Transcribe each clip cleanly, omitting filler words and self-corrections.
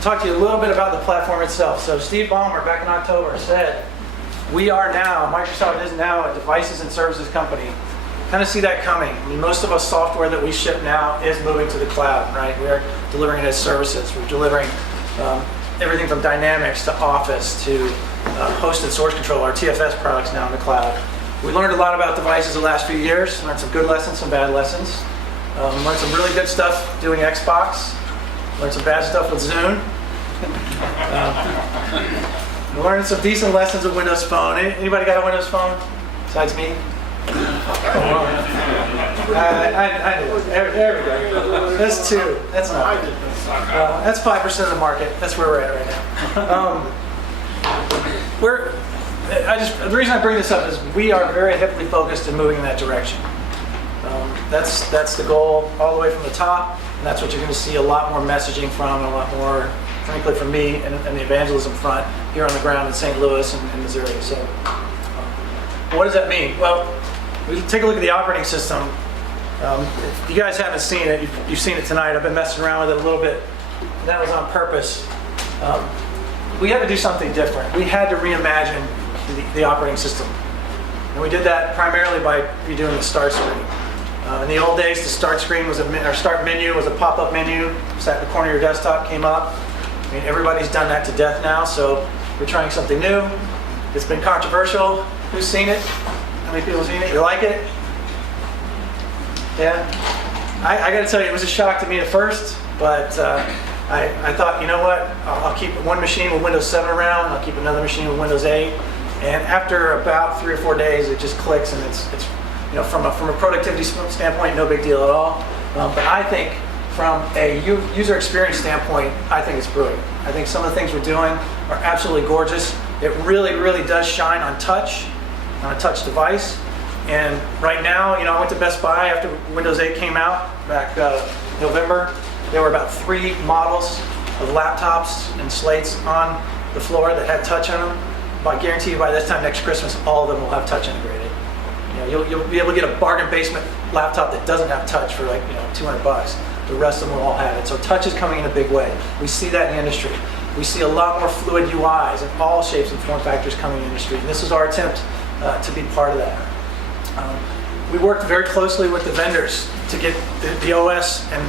talk to you a little bit about the platform itself. So Steve Ballmer, back in October, said, we are now, Microsoft is now a devices and services company. Kind of see that coming. I mean, most of us software that we ship now is moving to the cloud, right? We're delivering it as services. We're delivering everything from Dynamics to Office to hosted source control, our TFS products now in the cloud. We learned a lot about devices the last few years. Learned some good lessons, some bad lessons. Learned some really good stuff doing Xbox. Learned some bad stuff with Zune. Learned some decent lessons with Windows Phone. Anybody got a Windows Phone besides me? I knew it. There we go. That's 2. That's not. That's 5% of the market. That's where we're at right now. The reason I bring this up is we are very heavily focused in moving in that direction. That's the goal all the way from the top, and that's what you're going to see a lot more messaging from, and a lot more, frankly, from me and the evangelism front here on the ground in St. Louis and Missouri. So, what does that mean? Well, we take a look at the operating system. If you guys haven't seen it, you've seen it tonight. I've been messing around with it a little bit. And that was on purpose. We had to do something different. We had to reimagine the operating system. And we did that primarily by redoing the start screen. In the old days, the start screen was our start menu was a pop-up menu. Sat in the corner of your desktop, came up. I mean, everybody's done that to death now, so we're trying something new. It's been controversial. Who's seen it? How many people have seen it? You like it? Yeah? I got to tell you, it was a shock to me at first, but I thought, you know what? I'll keep one machine with Windows 7 around. I'll keep another machine with Windows 8. And after about 3 or 4 days, it just clicks, and it's from a productivity standpoint, no big deal at all. But I think from a user experience standpoint, I think it's brilliant. I think some of the things we're doing are absolutely gorgeous. It really, really does shine on touch, on a touch device. And right now, I went to Best Buy after Windows 8 came out back November. There were about 3 models of laptops and slates on the floor that had touch on them. But I guarantee you by this time next Christmas, all of them will have touch integrated. You'll be able to get a bargain basement laptop that doesn't have touch for like $200. The rest of them will all have it. So touch is coming in a big way. We see that in the industry. We see a lot more fluid UIs in all shapes and form factors coming in the industry. And this is our attempt to be part of that. We worked very closely with the vendors to get the OS and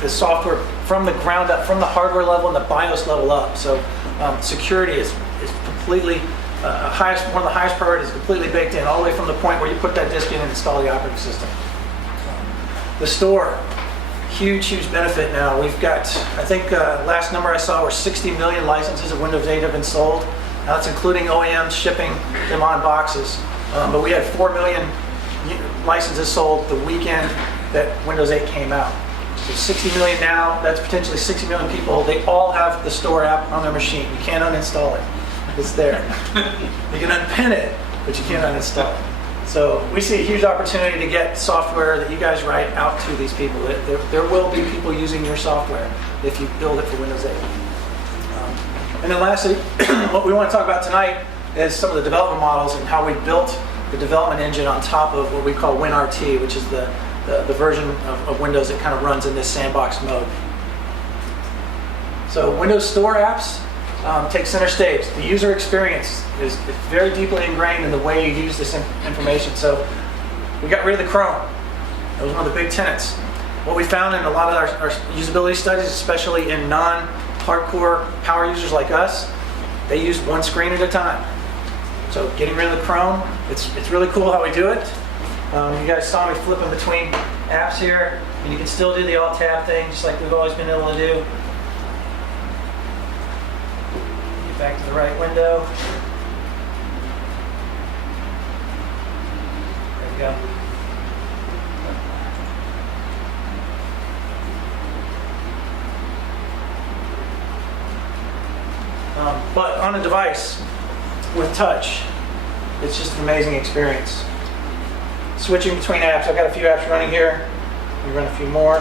the software from the ground up, from the hardware level and the BIOS level up. So security is completely one of the highest priorities, completely baked in, all the way from the point where you put that disk in and install the operating system. The store, huge benefit now. We've got, I think last number I saw were 60 million licenses of Windows 8 have been sold. Now that's including OEMs shipping them on boxes. But we had 4 million licenses sold the weekend that Windows 8 came out. So 60 million now, that's potentially 60 million people. They all have the store app on their machine. You can't uninstall it. It's there. You can unpin it, but you can't uninstall it. So we see a huge opportunity to get software that you guys write out to these people. There will be people using your software if you build it for Windows 8. And then lastly, what we want to talk about tonight is some of the development models and how we built the development engine on top of what we call WinRT, which is the version of Windows that kind of runs in this sandbox mode. So Windows Store apps take center stage. The user experience is very deeply ingrained in the way you use this information. So we got rid of the Chrome. That was one of the big tenets. What we found in a lot of our usability studies, especially in non-hardcore power users like us, they use one screen at a time. So getting rid of the Chrome, it's really cool how we do it. You guys saw me flipping between apps here, and you can still do the Alt-Tab thing, just like we've always been able to do. Get back to the right window. There we go. But on a device with touch, it's just an amazing experience. Switching between apps, I've got a few apps running here. We run a few more.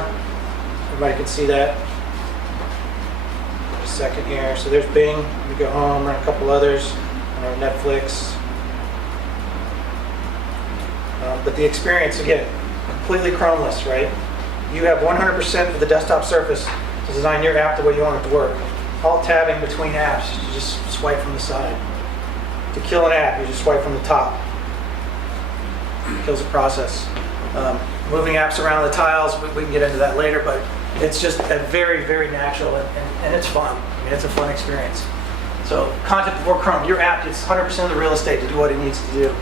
Everybody can see that. Just a second here. So there's Bing. We go home, run a couple others. And our Netflix. But the experience, again, completely Chromeless, right? You have 100% of the desktop surface to design your app the way you want it to work. alt-tabbing between apps. You just swipe from the side. To kill an app, you just swipe from the top. It kills the process. Moving apps around the tiles, we can get into that later, but it's just a very, very natural, and it's fun. I mean, it's a fun experience. So content before Chrome, your app gets 100% of the real estate to do what it needs to do.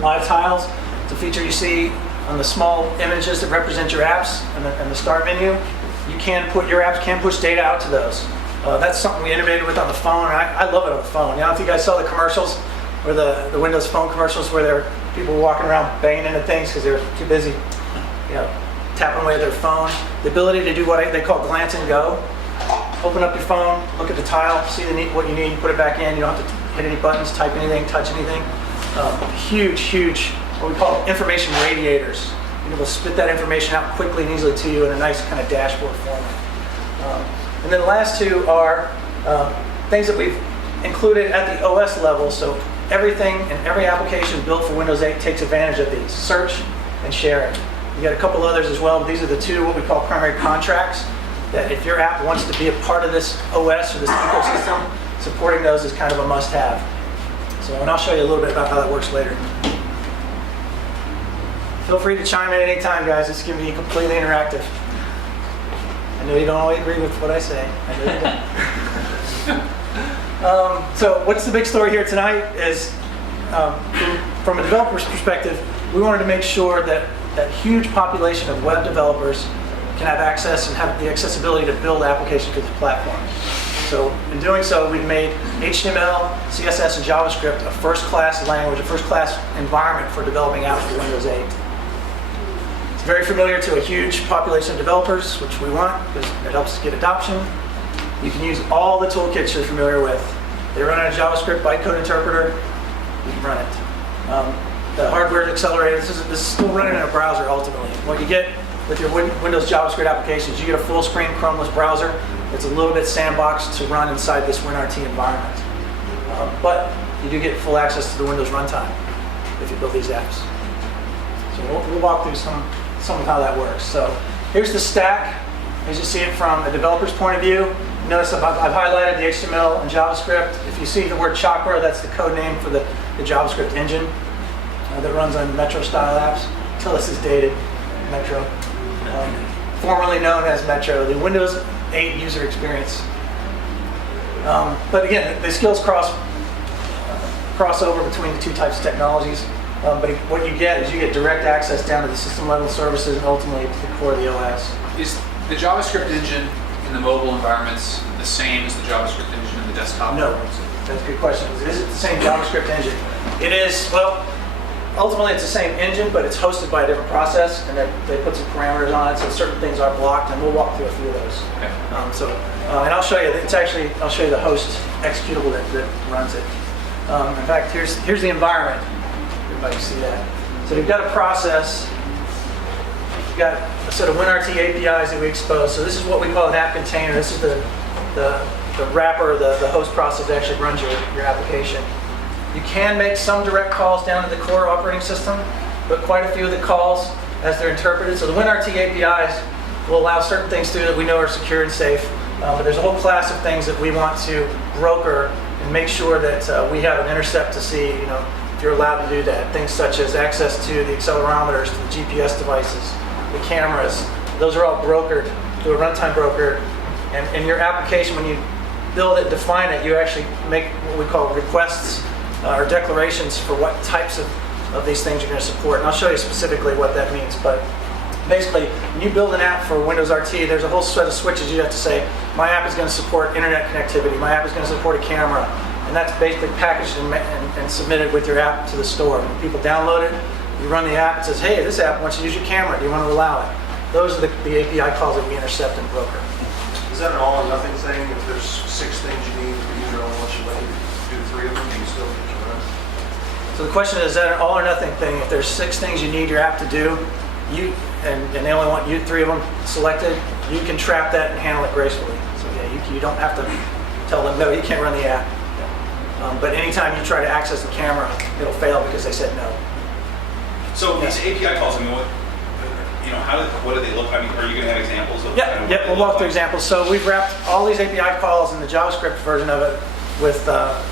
Live tiles, it's a feature you see on the small images that represent your apps and the start menu. Your apps can push data out to those. That's something we innovated with on the phone, and I love it on the phone. Now, if you guys saw the commercials, or the Windows Phone commercials, where there are people walking around banging into things because they're too busy, tapping away at their phone. The ability to do what they call glance and go. Open up your phone, look at the tile, see what you need, put it back in. You don't have to hit any buttons, type anything, touch anything. Huge, what we call information radiators. We'll spit that information out quickly and easily to you in a nice kind of dashboard format. And then the last two are things that we've included at the OS level. So everything and every application built for Windows 8 takes advantage of these: search and sharing. You got a couple others as well, but these are the two what we call primary contracts, that if your app wants to be a part of this OS or this ecosystem, supporting those is kind of a must-have. So, and I'll show you a little bit about how that works later. Feel free to chime in anytime, guys. It's going to be completely interactive. I know you don't always agree with what I say. I know you don't. So what's the big story here tonight is, from a developer's perspective, we wanted to make sure that that huge population of web developers can have access and have the accessibility to build applications to the platform. So in doing so, we've made HTML, CSS, and JavaScript a first-class language, a first-class environment for developing apps for Windows 8. It's very familiar to a huge population of developers, which we want because it helps get adoption. You can use all the toolkits you're familiar with. They run on a JavaScript bytecode interpreter. You can run it. The hardware is accelerated. This is still running in a browser ultimately. What you get with your Windows JavaScript applications, you get a full-screen Chromeless browser. It's a little bit sandboxed to run inside this WinRT environment. But you do get full access to the Windows runtime if you build these apps. So we'll walk through some of how that works. So here's the stack. As you see it from a developer's point of view, notice I've highlighted the HTML and JavaScript. If you see the word Chakra, that's the code name for the JavaScript engine that runs on Metro-style apps. Until this is dated, Metro. Formerly known as Metro, the Windows 8 user experience. But again, the skills cross over between the two types of technologies. But what you get is you get direct access down to the system level services and ultimately to the core of the OS. Is the JavaScript engine in the mobile environments the same as the JavaScript engine in the desktop? No, that's a good question. Is it the same JavaScript engine? It is, well, ultimately it's the same engine, but it's hosted by a different process, and they put some parameters on it, so certain things are blocked, and we'll walk through a few of those. Okay. And I'll show you, I'll show you the host executable that runs it. In fact, here's the environment. Everybody see that? So we've got a process. We've got a set of WinRT APIs that we expose. So this is what we call an app container. This is the wrapper, the host process that actually runs your application. You can make some direct calls down to the core operating system, but quite a few of the calls, as they're interpreted. So the WinRT APIs will allow certain things through that we know are secure and safe. But there's a whole class of things that we want to broker and make sure that we have an intercept to see, if you're allowed to do that. Things such as access to the accelerometers, to the GPS devices, the cameras. Those are all brokered through a runtime broker. And in your application, when you build it, define it, you actually make what we call requests or declarations for what types of these things you're going to support. And I'll show you specifically what that means. But basically, when you build an app for Windows RT, there's a whole set of switches you have to say, my app is going to support internet connectivity, my app is going to support a camera. And that's basically packaged and submitted with your app to the store. When people download it, you run the app, it says, hey, this app wants to use your camera, do you want to allow it? Those are the API calls that we intercept and broker. Is that an all or nothing thing? If there's 6 things you need, the user only wants you to do 3 of them, you still get your run? So the question is that an all or nothing thing? If there's 6 things you need your app to do, and they only want 3 of them selected, you can trap that and handle it gracefully. So yeah, you don't have to tell them, no, you can't run the app. But anytime you try to access the camera, it'll fail because they said no. So these API calls, what do they look? I mean, are you going to have examples of? kind of Yep, what yep, they we'll look walk through like? examples. So we've wrapped all these API calls in the JavaScript version of it with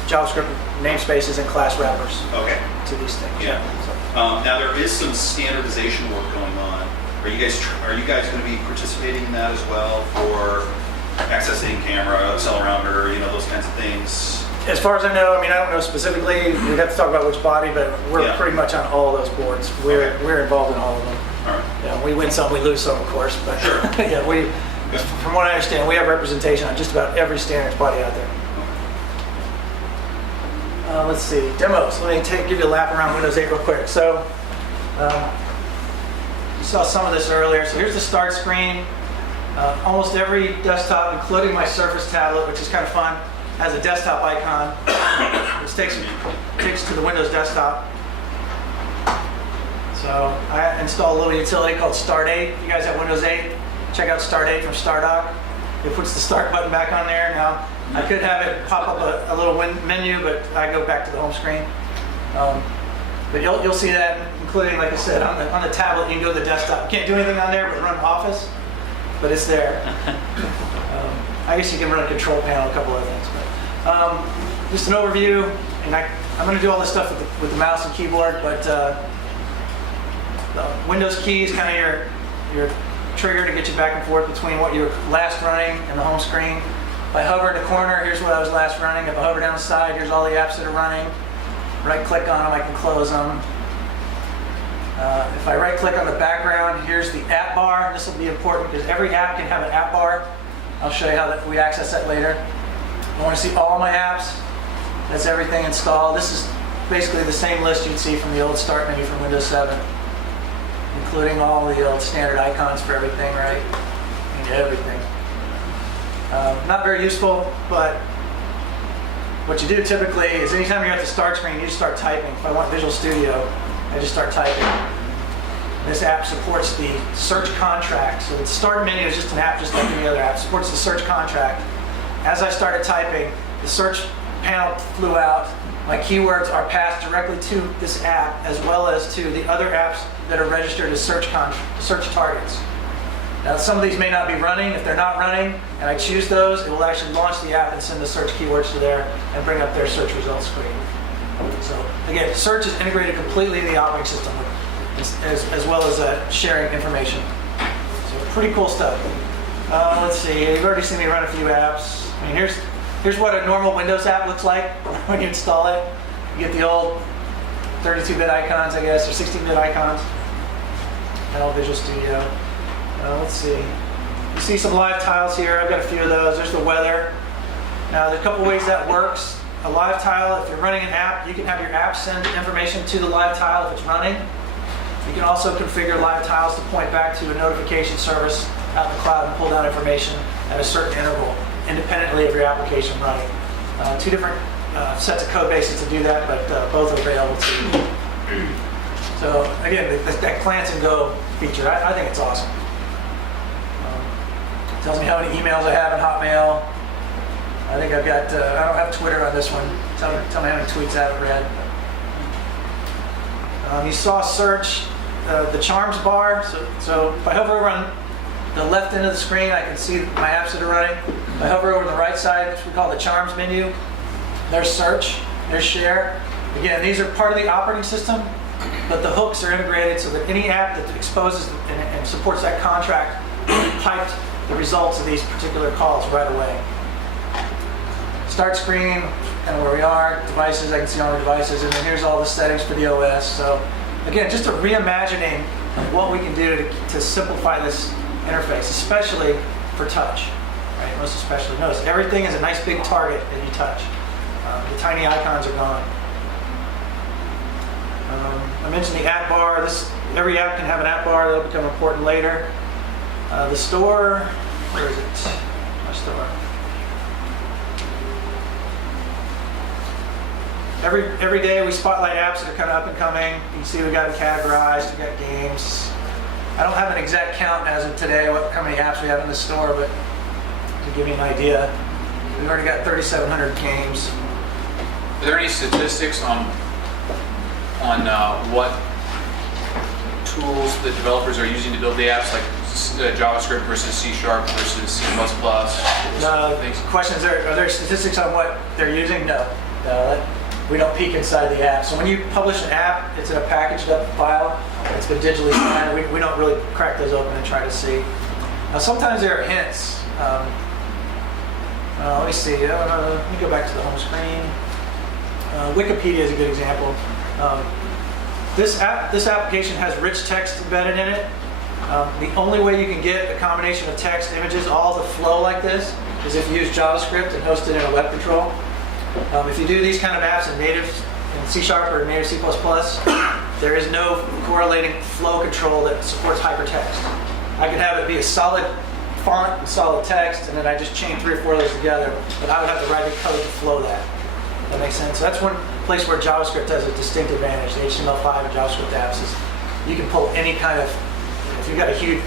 JavaScript namespaces and class wrappers Okay. to these things. Yeah. So, Now there is some standardization work going on. Are you guys going to be participating in that as well for accessing camera, accelerometer, those kinds of things? as far as I know, I mean, I don't know specifically, we'd have to talk about which body, but we're Yeah. pretty much on all of those boards. We're, Okay. we're involved in all of them. All right. Yeah, we win some, we lose some, of course, but Sure. yeah, from what I understand, we have representation on just about every standards body out there. Let's see, demos. Let me give you a lap around Windows 8 real quick. So, you saw some of this earlier. So here's the start screen. Almost every desktop, including my Surface tablet, which is kind of fun, has a desktop icon. This takes to the Windows desktop. So I installed a little utility called Start 8. If you guys have Windows 8, check out Start 8 from Stardock. It puts the start button back on there. Now, I could have it pop up a little menu, but I go back to the home screen. But you'll see that, including, like I said, on the tablet, you can go to the desktop. You can't do anything on there but run Office, but it's there. I guess you can run a control panel, a couple other things. But just an overview, and I'm going to do all this stuff with the mouse and keyboard, but the Windows key is kind of your trigger to get you back and forth between what you're last running and the home screen. If I hover in the corner, here's what I was last running. If I hover down the side, here's all the apps that are running. Right-click on them, I can close them. If I right-click on the background, here's the app bar. This will be important because every app can have an app bar. I'll show you how we access that later. I want to see all my apps. That's everything installed. This is basically the same list you'd see from the old Start menu from Windows 7, including all the old standard icons for everything, right? And everything. Not very useful, but what you do typically is anytime you're at the start screen, you just start typing. If I want Visual Studio, I just start typing. This app supports the search contract. So the start menu is just an app just like any other app. It supports the search contract. As I started typing, the search panel flew out. My keywords are passed directly to this app as well as to the other apps that are registered as search targets. Now, some of these may not be running. If they're not running and I choose those, it will actually launch the app and send the search keywords to there and bring up their search results screen. So again, search is integrated completely in the operating system as well as sharing information. So pretty cool stuff. Let's see, you've already seen me run a few apps. I mean, here's what a normal Windows app looks like when you install it. You get the old 32-bit icons, I guess, or 16-bit icons. And all Visual Studio. Let's see. You see some live tiles here. I've got a few of those. There's the weather. Now, there's a couple ways that works. A live tile, if you're running an app, you can have your app send information to the live tile if it's running. You can also configure live tiles to point back to a notification service out in the cloud and pull down information at a certain interval, independently of your application running. Two different sets of code bases to do that, but both are available to you. So again, that glance and go feature, I think it's awesome. Tells me how many emails I have in Hotmail. I think I've got, I don't have Twitter on this one. Tell me how many tweets I haven't read. You saw search, the charms bar. So if I hover over on the left end of the screen, I can see my apps that are running. If I hover over to the right side, which we call the charms menu, there's search, there's share. Again, these are part of the operating system, but the hooks are integrated so that any app that exposes and supports that contract will be piped the results of these particular calls right away. Start screen, kind of where we are, devices, I can see all the devices, and then here's all the settings for the OS. So again, just a reimagining of what we can do to simplify this interface, especially for touch, right? Most especially. Notice everything is a nice big target that you touch. The tiny icons are gone. I mentioned the app bar. Every app can have an app bar. That'll become important later. The store, where is it? My store. Every day we spotlight apps that are kind of up and coming. You can see we got them categorized. We got games. I don't have an exact count as of today how many apps we have in the store, but to give you an idea, we've already got 3,700 games. Are there any statistics on what tools that developers are using to build the apps, like JavaScript versus C# versus C++? No, Things? questions, are there statistics on what they're using? No. We don't peek inside the app. So when you publish an app, it's in a packaged up file. It's been digitally signed. We don't really crack those open and try to see. Now sometimes there are hints. Let me see. Let me go back to the home screen. Wikipedia is a good example. This application has rich text embedded in it. The only way you can get a combination of text, images, all to flow like this is if you use JavaScript and host it in a web control. If you do these kind of apps in native in C# or native C++, there is no correlating flow control that supports hypertext. I could have it be a solid font and solid text, and then I just chain 3 or 4 of those together, but I would have to write the code to flow that. That makes sense? So that's one place where JavaScript has a distinct advantage. The HTML5 and JavaScript apps is you can pull any kind of, if you've got a huge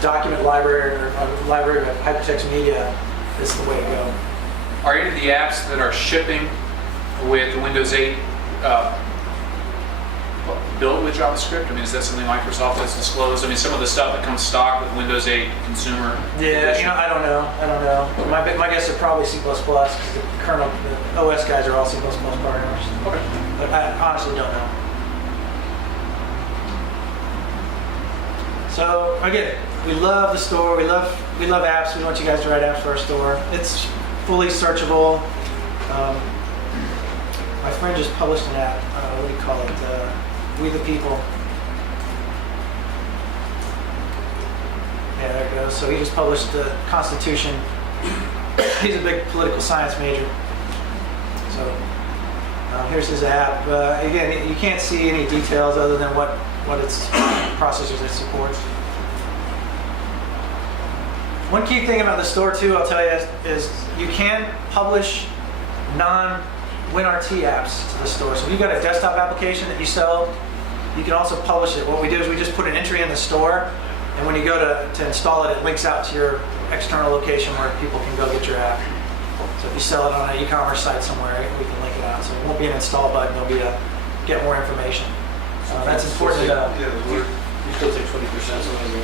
document library or a library of hypertext media, this is the way to go. Are any of the apps that are shipping with Windows 8 built with JavaScript? I mean, is that something Microsoft has disclosed? I mean, some of the stuff that comes stock with Windows 8 consumer. Yeah, edition. I don't know. My guess is probably C++ because the kernel, the OS guys are all C++ partners. Okay. But I honestly don't know. So again, we love the store. We love apps. We want you guys to write apps for our store. It's fully searchable. My friend just published an app. What do you call it? We the People. Yeah, there it goes. So he just published the Constitution. He's a big political science major. So here's his app. Again, you can't see any details other than what its processors it supports. One key thing about the store too, I'll tell you, is you can publish non-WinRT apps to the store. So if you've got a desktop application that you sell, you can also publish it. What we do is we just put an entry in the store, and when you go to install it, it links out to your external location where people can go get your app. So if you sell it on an e-commerce site somewhere, we can link it out. So it won't be an install button, it'll be a get more information. That's important to know. You still take 20% something.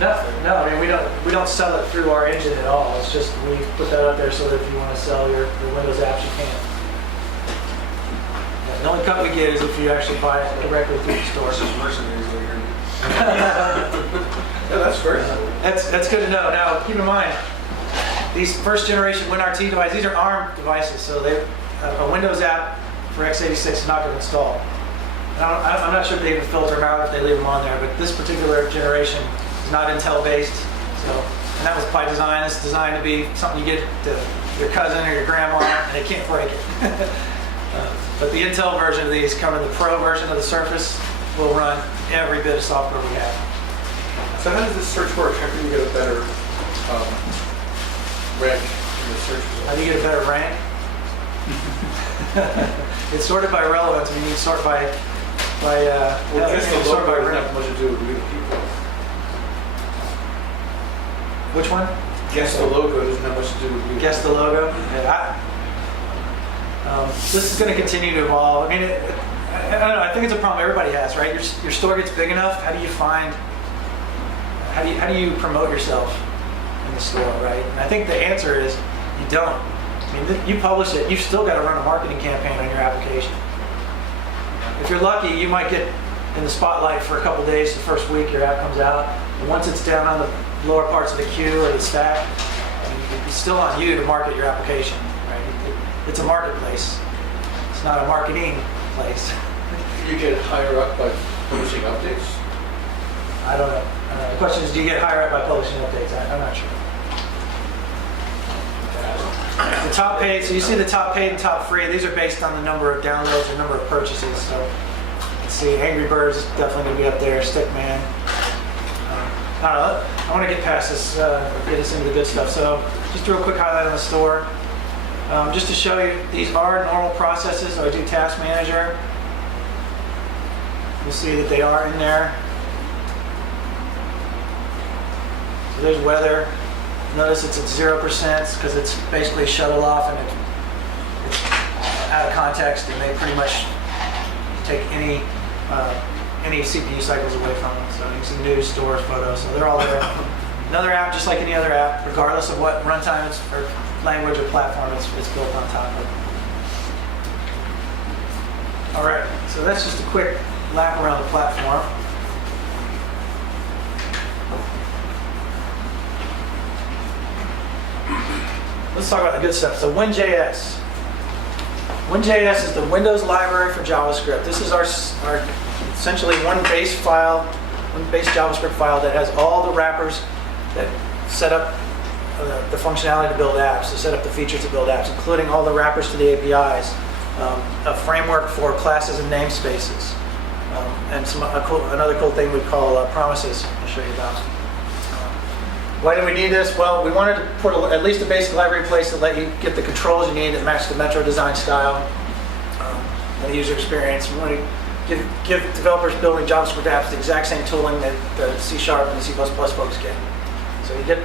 No, I mean we don't sell it through our engine at all. It's just we put that up there so that if you want to sell your Windows apps, you can. The only cut we get is if you actually buy it directly through the store. Versus mercenaries over here. Yeah, that's fair. That's good to know. Now keep in mind, these first generation WinRT devices, these are ARM devices, so a Windows app for x86 is not going to install. I'm not sure if they even filter them out if they leave them on there, but this particular generation is not Intel based. So, and that was by design. It's designed to be something you get to your cousin or your grandma, and they can't break it. But the Intel version of these, coming the Pro version of the Surface, will run every bit of software we have. So how does this search work? How can you get a better rank in the search results? How do you get a better rank? It's sorted by relevance. I mean, you sort by Well, guess the sort logo by doesn't have much to do with the people. Which one? Guess the logo doesn't have much to do with the Guess the logo. Yeah, this is going to continue to evolve. I mean, I don't know. I think it's a problem everybody has, right? Your store gets big enough. How do you promote yourself in the store, right? And I think the answer is you don't. I mean, you publish it, you've still got to run a marketing campaign on your application. If you're lucky, you might get in the spotlight for a couple days the first week your app comes out. And once it's down on the lower parts of the queue or the stack, it's still on you to market your application, right? It's a marketplace. It's not a marketing place. You get higher up by publishing updates? I don't know. The question is, do you get higher up by publishing updates? I'm not sure. The top paid, so you see the top paid and top free. These are based on the number of downloads or number of purchases. So let's see, Angry Birds is definitely going to be up there. Stickman. I don't know. I want to get past this, get us into the good stuff. So just do a quick highlight on the store. Just to show you, these are normal processes. So I do Task Manager. You'll see that they are in there. So there's weather. Notice it's at 0% because it's basically shuttled off and it's out of context, and they pretty much take any any CPU cycles away from them. So you can see news, stores, photos, so they're all there. Another app, just like any other app, regardless of what runtime it's, or language or platform it's built on top of. All right, so that's just a quick lap around the platform. Let's talk about the good stuff. So WinJS. WinJS is the Windows library for JavaScript. This is our essentially one base file, one base JavaScript file that has all the wrappers that set up the functionality to build apps, to set up the features to build apps, including all the wrappers to the APIs, a framework for classes and namespaces, and another cool thing we call promises. I'll show you about. Why do we need this? Well, we wanted to put at least a basic library in place to let you get the controls you need that match the Metro design style and the user experience. We want to give developers building JavaScript apps the exact same tooling that the C# and the C++ folks get. So you get,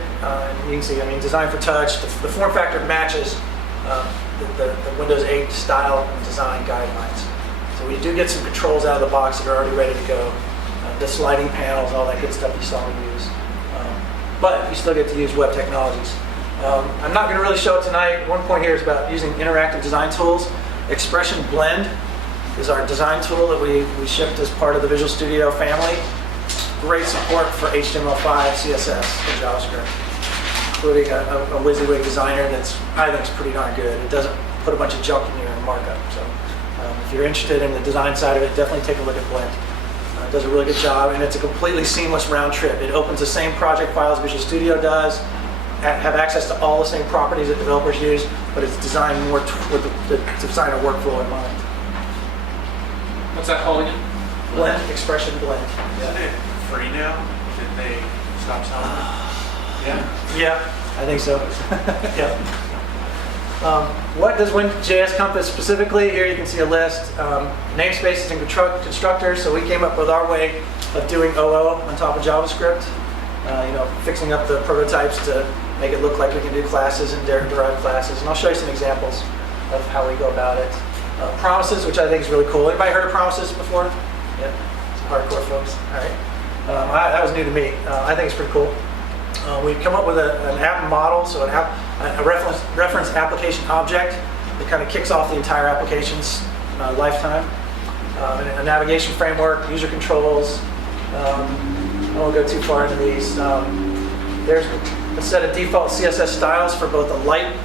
you can see, I mean, designed for touch. The form factor matches the Windows 8 style and design guidelines. So we do get some controls out of the box that are already ready to go. The sliding panels, all that good stuff you saw me use. But you still get to use web technologies. I'm not going to really show it tonight. One point here is about using interactive design tools. Expression Blend is our design tool that we shipped as part of the Visual Studio family. Great support for HTML5, CSS, and JavaScript, including a WYSIWYG designer that's, I think, is pretty darn good. It doesn't put a bunch of junk in your markup. So if you're interested in the design side of it, definitely take a look at Blend. It does a really good job, and it's a completely seamless round trip. It opens the same project files Visual Studio does, have access to all the same properties that developers use, but it's designed more with the designer workflow in mind. What's that called again? Blend, Expression Blend. Isn't it free now? Did they stop selling it? Yeah? Yeah, I think so. Yeah. What does WinJS encompass specifically? Here you can see a list. Namespaces and constructors. So we came up with our way of doing OO on top of JavaScript. Fixing up the prototypes to make it look like we can do classes and derived classes. And I'll show you some examples of how we go about it. Promises, which I think is really cool. Anybody heard of promises before? Yeah, some hardcore folks. All right. That was new to me. I think it's pretty cool. We've come up with an app model, so a reference application object that kind of kicks off the entire application's lifetime. And a navigation framework, user controls. I won't go too far into these. There's a set of default CSS styles for both a light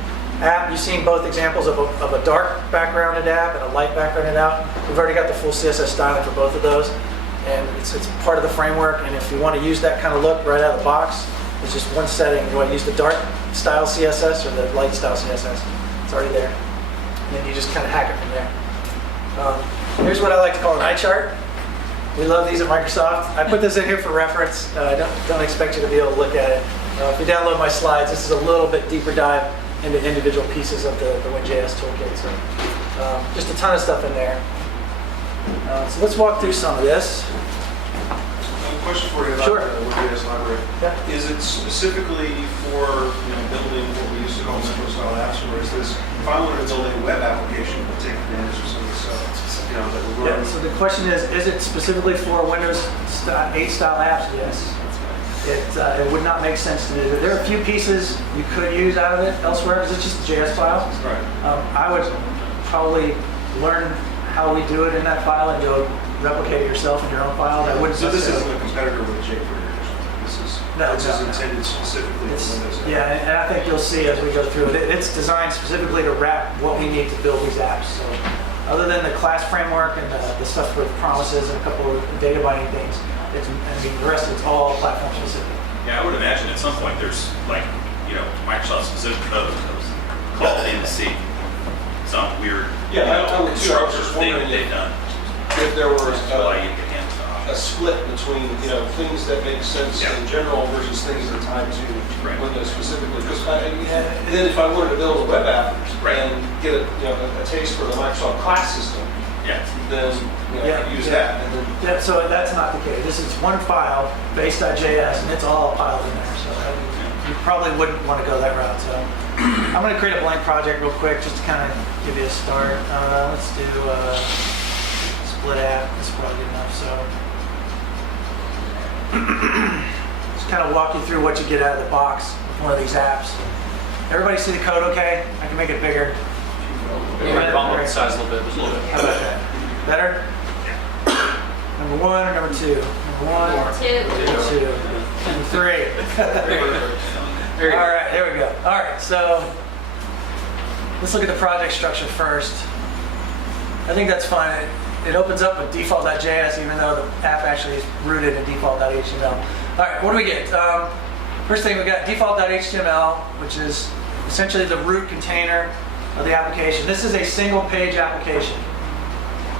app. You've seen both examples of a dark backgrounded app and a light backgrounded app. We've already got the full CSS styling for both of those. And it's part of the framework. And if you want to use that kind of look right out of the box, it's just one setting. You want to use the dark style CSS or the light style CSS. It's already there. And then you just kind of hack it from there. Here's what I like to call an eye chart. We love these at Microsoft. I put this in here for reference. I don't expect you to be able to look at it. If you download my slides, this is a little bit deeper dive into individual pieces of the WinJS toolkit. So just a ton of stuff in there. So let's walk through some of this. Question for you about Sure. the WinJS library. Yeah. Is it specifically for building what we used to call metro-style apps, or is this, if I wanted to build a web application to take advantage of some of the stuff that we're Yeah, running? so the question is it specifically for Windows 8 style apps? Yes. It would not make sense to do that. There are a few pieces you could use out of it elsewhere because it's just a JS file. Right. I would probably learn how we do it in that file and go replicate it yourself in your own file. That wouldn't So this necessarily- isn't a competitor with jQuery or something? This is No. intended specifically for Windows 8? Yeah, and I think you'll see as we go through it, it's designed specifically to wrap what we need to build these apps. So other than the class framework and the stuff with promises and a couple of data binding things, the rest it's all platform specific. Yeah, I would imagine at some point there's Microsoft specific code that was called in to see some weird Yeah, I would too. I was structure just thing that wondering they've done. if there was Just to allow you to get hands a off. split between, things that make sense Yeah. in general versus things that are tied to Right. Windows specifically. Because then if I wanted to build a web app Right. and get a taste for the Microsoft class system, Yeah. then I could use that. And then So that's not the case. This is one file, base.js, and it's all piled in there. So you probably wouldn't want to go that route. So I'm going to create a blank project real quick just to kind of give you a start. Let's do split app. That's probably good enough. So just kind of walk you through what you get out of the box with one of these apps. Everybody see the code okay? I can make it bigger. Maybe bump up the size a little bit. How about that? Better? Number 1 or number 2? Number 1, Number 2. number 2, and 3. There you go. All right, here we go. All right, so let's look at the project structure first. I think that's fine. It opens up with default.js, even though the app actually is rooted in default.html. All right, what do we get? First thing, we got default.html, which is essentially the root container of the application. This is a single page application.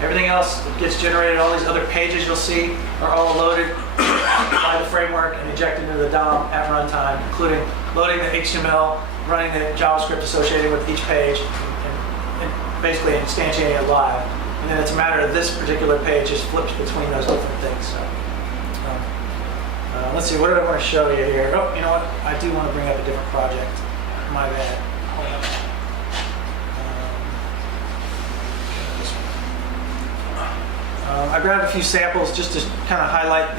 Everything else that gets generated, all these other pages you'll see, are all loaded by the framework and injected into the DOM at runtime, including loading the HTML, running the JavaScript associated with each page, and basically instantiating it live. And then it's a matter of this particular page just flips between those different things. So, let's see, what did I want to show you here? Oh, you know what? I do want to bring up a different project. My bad. Hold on. This one. I grabbed a few samples just to kind of highlight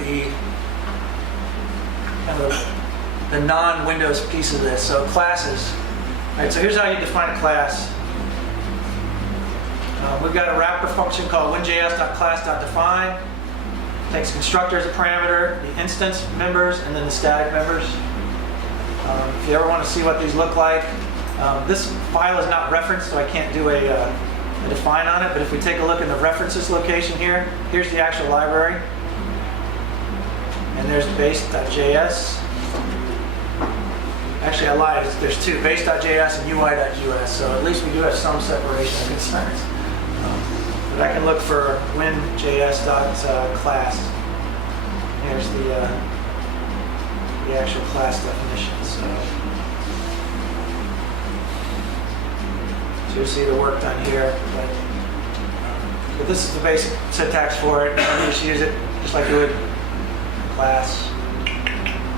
the non-Windows piece of this. So classes. All right, so here's how you define a class. We've got a wrapper function called WinJS.class.define. Takes constructor as a parameter, the instance members, and then the static members. If you ever want to see what these look like, this file is not referenced, so I can't do a define on it. But if we take a look in the references location here, here's the actual library. And there's base.js. Actually, I lied. There's two, base.js and UI.us. So at least we do have some separation of concerns. But I can look for WinJS.class. Here's the actual class definition. So you'll see the work done here. But this is the basic syntax for it. You just use it just like you would class.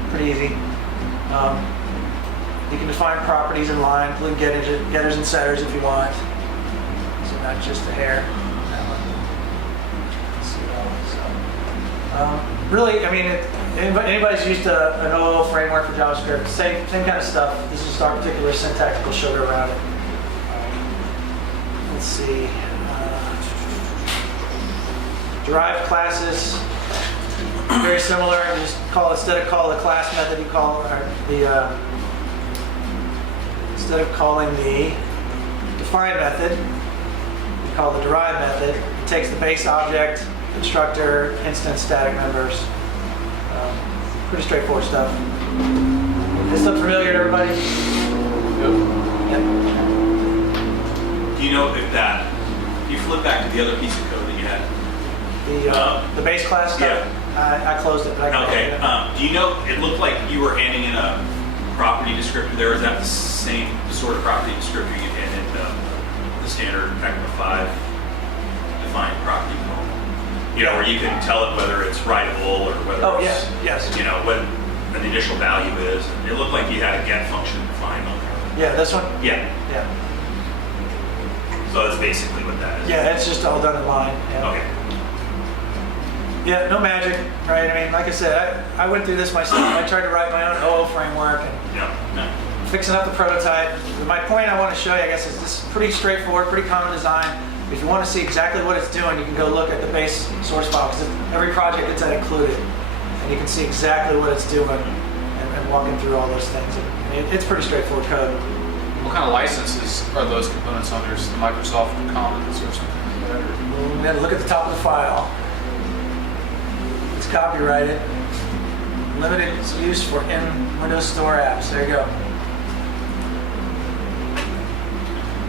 Pretty easy. You can define properties in line, including getters and setters if you want. So not just a hair. Really, I mean, anybody's used an OO framework for JavaScript, same kind of stuff. This is just our particular syntactical sugar around it. Let's see. Derived classes, very similar. You just instead of calling the class method, you call instead of calling the define method, you call the derived method. It takes the base object, constructor, instance, static members. Pretty straightforward stuff. This look familiar to everybody? Yep. Do you know if you flip back to the other piece of code that you had? The base class stuff? Yeah. I closed it, but I can Okay. Do you know, it looked like you were handing in a property descriptor there. Is that the same sort of property descriptor you hand in the standard ECMA 5 defined property code? You know, where you can tell it whether it's writable or whether it's, yes. you know, what an initial value is. It looked like you had a get function defined on there. Yeah, this one? Yeah. Yeah. So that's basically what that is. Yeah, it's just all done in line. Yeah. Okay. Yeah, no magic, right? I mean, like I said, I went through this myself. I tried to write my own OO framework and Yeah. fixing up the prototype. But my point I want to show you, I guess, is this is pretty straightforward, pretty common design. If you want to see exactly what it's doing, you can go look at the base source file, because every project gets that included. And you can see exactly what it's doing and walking through all those things. It's pretty straightforward code. What kind of licenses are those components under? Is it Microsoft Commons or something like that? And then look at the top of the file. It's copyrighted. Limited use for in Windows Store apps. There you go.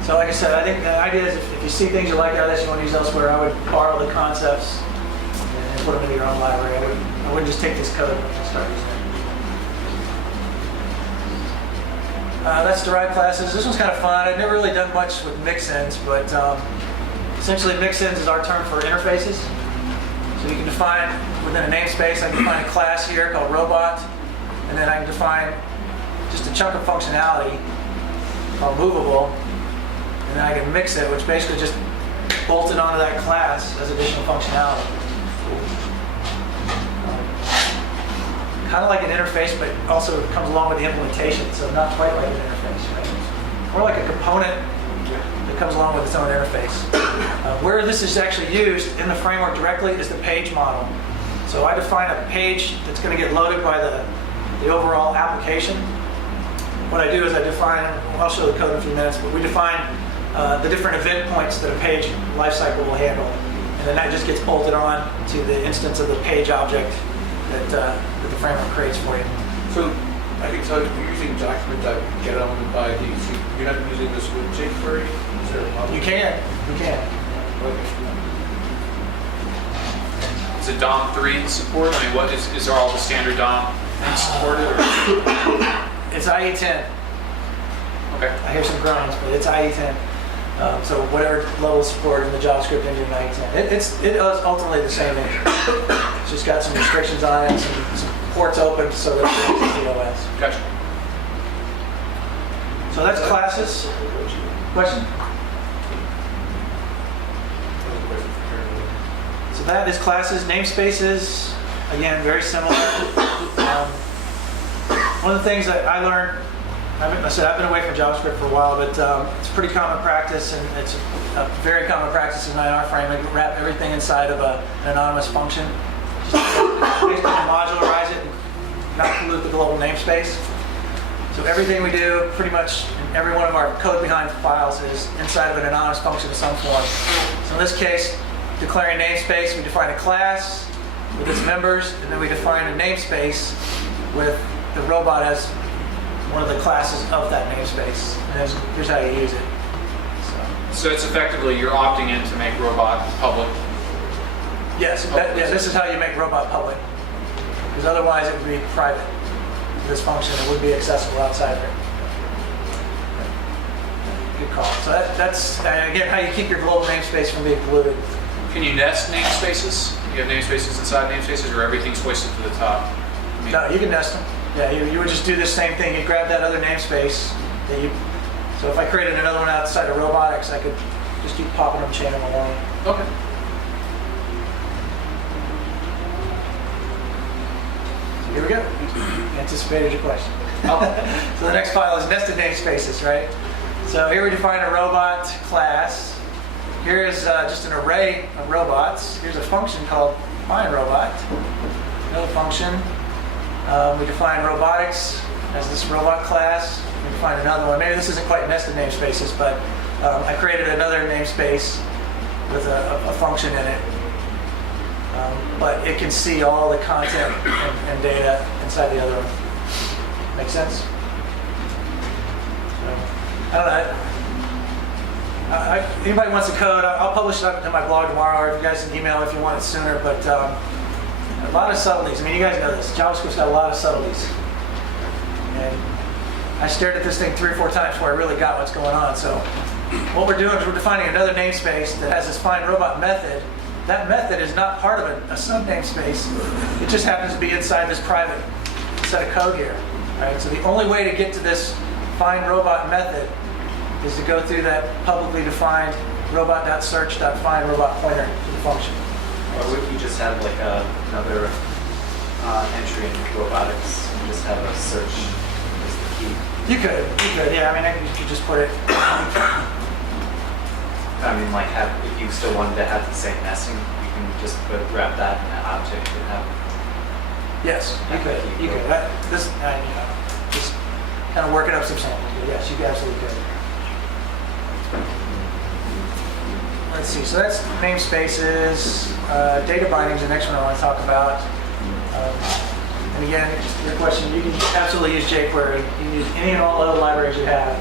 So like I said, I think the idea is if you see things you like out of this you want to use elsewhere, I would borrow the concepts and put them into your own library. I wouldn't just take this code and start using it. That's derived classes. This one's kind of fun. I've never really done much with mixins, but essentially mixins is our term for interfaces. So you can define within a namespace, I can define a class here called robot, and then I can define just a chunk of functionality called movable, and then I can mix it, which basically just bolts it onto that class as additional functionality. kind of like an interface, but also comes along with the implementation, so not quite like an interface, right? More like a component that comes along with its own interface. Where this is actually used in the framework directly is the page model. So I define a page that's going to get loaded by the overall application. What I do is I define, I'll show the code in a few minutes, but we define the different event points that a page lifecycle will handle. And then that just gets bolted on to the instance of the page object that the framework creates for you. So I can tell you, we're using JavaScript to get on and buy these. You're not using this with jQuery? Is there a problem? You can. Is it DOM3 support? I mean, what is there all the standard DOM things supported? Or? It's IE10. Okay. I hear some groans, but it's IE10. So whatever level of support in the JavaScript engine, IE10. It is ultimately the same engine. It's just got some restrictions on it, some ports open so that it works with the OS. Gotcha. So that's classes. Question? So that is classes. Namespaces, again, very similar. One of the things that I learned, I said I've been away from JavaScript for a while, but it's pretty common practice, and it's a very common practice in our framework to wrap everything inside of an anonymous function. Basically modularize it and not pollute the global namespace. So everything we do, pretty much in every one of our code behind files, is inside of an anonymous function of some form. So in this case, declaring namespace, we define a class with its members, and then we define a namespace with the robot as one of the classes of that namespace. And here's how you use it. So it's effectively you're opting in to make robot public. Yes, this is how you make robot public. Because otherwise it would be private. This function, it would be accessible outside there. Good call. So that's again, how you keep your global namespace from being polluted. Can you nest namespaces? You have namespaces inside namespaces, or everything's hoisted to the top? I mean, No, you can nest them. Yeah, you would just do the same thing. You grab that other namespace that you. So if I created another one outside of robotics, I could just keep popping them, chaining them along. Okay. Here we go. Anticipated your question. So the next file is nested namespaces, right? So here we define a robot class. Here is just an array of robots. Here's a function called find_robot. Another function. We define robotics as this robot class. We define another one. Maybe this isn't quite nested namespaces, but I created another namespace with a function in it. But it can see all the content and data inside the other one. Make sense? So, I don't know. Anybody wants the code, I'll publish it up in my blog tomorrow, or if you guys can email if you want it sooner. But a lot of subtleties. I mean, you guys know this. JavaScript's got a lot of subtleties. And I stared at this thing 3 or 4 times before I really got what's going on. So what we're doing is we're defining another namespace that has this find_robot method. That method is not part of a sub-namespace. It just happens to be inside this private set of code here. Right? So the only way to get to this find_robot method is to go through that publicly defined robot.search.find_robot pointer to the function. Or would you just have like another entry in robotics and just have a search as the key? You could, yeah. I mean, you could just put it. I mean, like, if you still wanted to have the same nesting, you can just wrap that in an object and have. Yes, you could. You could. Just kind of work it up some samples. But yes, you absolutely could. Let's see. So that's namespaces. Data binding is the next one I want to talk about. And again, your question, you can absolutely use jQuery. You can use any and all other libraries you have.